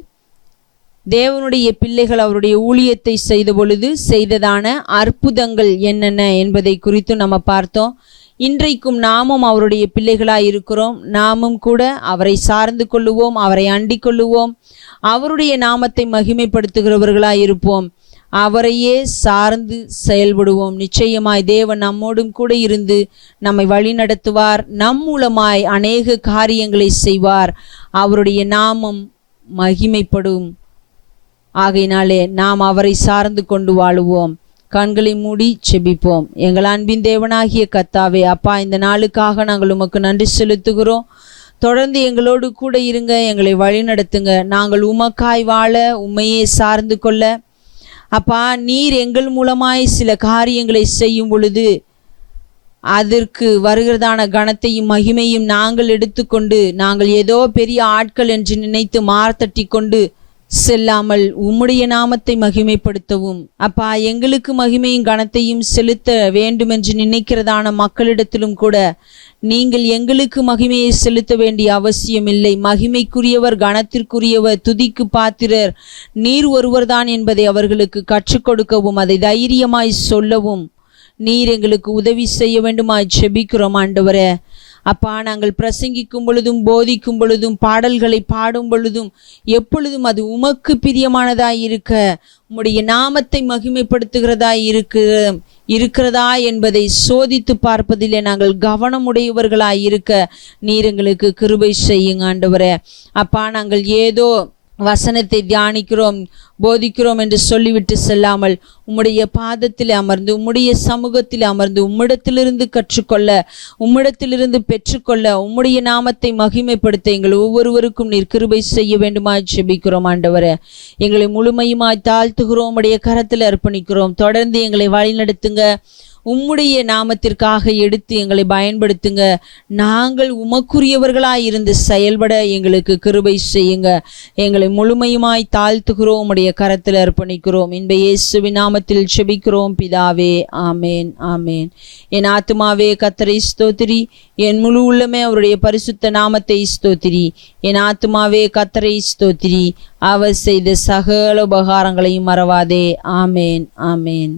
தேவனுடைய பிள்ளைகள் அவருடைய ஊழியத்தை செய்த பொழுது செய்ததான அற்புதங்கள் என்னென்ன என்பதை குறித்து நம்ம பார்த்தோம். இன்றைக்கும் நாமும் அவருடைய பிள்ளைகளாய் இருக்கிறோம். நாமும் கூட அவரை சார்ந்து கொள்ளுவோம், அவரை அண்டிக் கொள்ளுவோம், அவருடைய நாமத்தை மகிமைப்படுத்துகிறவர்களாய் இருப்போம், அவரையே சார்ந்து செயல்படுவோம். நிச்சயமாய் தேவன் நம்மோடும் கூட இருந்து நம்மை வழி நடத்துவார். நம் மூலமாய் அநேக காரியங்களை செய்வார். அவருடைய நாமம் மகிமைப்படும். ஆகையினாலே நாம் அவரை சார்ந்து கொண்டு வாழுவோம். கண்களை மூடி செபிப்போம். எங்கள் அன்பின் தேவனாகிய கர்த்தாவே, அப்பா, இந்த நாளுக்காக நாங்கள் உமக்கு நன்றி செலுத்துகிறோம். தொடர்ந்து எங்களோடு கூட இருங்க, எங்களை வழி நடத்துங்க. நாங்கள் உமக்காய் வாழ, உம்மையே சார்ந்து கொள்ள, அப்பா, நீர் எங்கள் மூலமாய் சில காரியங்களை செய்யும் பொழுது அதற்கு வருகிறதான கனத்தையும் மகிமையும் நாங்கள் எடுத்துக்கொண்டு நாங்கள் ஏதோ பெரிய ஆட்கள் என்று நினைத்து மார்த்தட்டி கொண்டு செல்லாமல் உம்முடைய நாமத்தை மகிமைப்படுத்தவும், அப்பா, எங்களுக்கு மகிமையும் கனத்தையும் செலுத்த வேண்டும் என்று நினைக்கிறதான மக்களிடத்திலும் கூட நீங்கள் எங்களுக்கு மகிமையை செலுத்த வேண்டிய அவசியம் இல்லை. மகிமைக்குரியவர், கனத்திற்குரியவர், துதிக்கு பாத்திரர் நீர் ஒருவர்தான் என்பதை அவர்களுக்கு கற்றுக் கொடுக்கவும், அதை தைரியமாய் சொல்லவும் நீர் எங்களுக்கு உதவி செய்ய வேண்டுமாய் செபிக்கிறோம். ஆண்டவரே, அப்பா, நாங்கள் பிரசங்கிக்கும் பொழுதும் போதிக்கும் பொழுதும் பாடல்களை பாடும் பொழுதும் எப்பொழுதும் அது உமக்கு பிரியமானதாய் இருக்க, உம்முடைய நாமத்தை மகிமைப்படுத்துகிறதாய் இருக்கிறதா என்பதை சோதித்து பார்ப்பதிலே நாங்கள் கவனமுடையவர்களாய் இருக்க நீர் எங்களுக்கு கிருபை செய்யுங்க ஆண்டவரே. அப்பா, நாங்கள் ஏதோ வசனத்தை தியானிக்கிறோம், போதிக்கிறோம் என்று சொல்லிவிட்டு செல்லாமல் உம்முடைய பாதத்தில் அமர்ந்து, உம்முடைய சமூகத்தில் அமர்ந்து, உம்மிடத்திலிருந்து கற்றுக்கொள்ள, உம்மிடத்திலிருந்து பெற்றுக்கொள்ள, உம்முடைய நாமத்தை மகிமைப்படுத்த எங்கள் ஒவ்வொருவருக்கும் நீர் கிருபை செய்ய வேண்டுமாய் ஜெபிக்கிறோம். ஆண்டவரே, எங்களை முழுமையுமாய் தாழ்த்துகிறோம், உம்முடைய கரத்தில் அர்ப்பணிக்கிறோம். தொடர்ந்து எங்களை வழிநடத்துங்க. உம்முடைய நாமத்திற்காக எடுத்து எங்களை பயன்படுத்துங்க. நாங்கள் உமக்குரியவர்களாய் இருந்து செயல்பட எங்களுக்கு கிருபை செய்யுங்க. எங்களை முழுமையுமாய் தாழ்த்துகிறோம், உம்முடைய கரத்தில் அர்ப்பணிக்கிறோம். இன்ப இயேசுவின் நாமத்தில் செபிக்கிறோம் பிதாவே, ஆமேன், ஆமேன். என் ஆத்துமாவே கர்த்தரை ஸ்தோத்திரி, என் முழு உள்ளமே அவருடைய பரிசுத்த நாமத்தை ஸ்தோத்திரி. என் ஆத்துமாவே கர்த்தரை ஸ்தோத்திரி, அவர் செய்த சகல உபகாரங்களையும் மறவாதே. ஆமேன், ஆமேன்.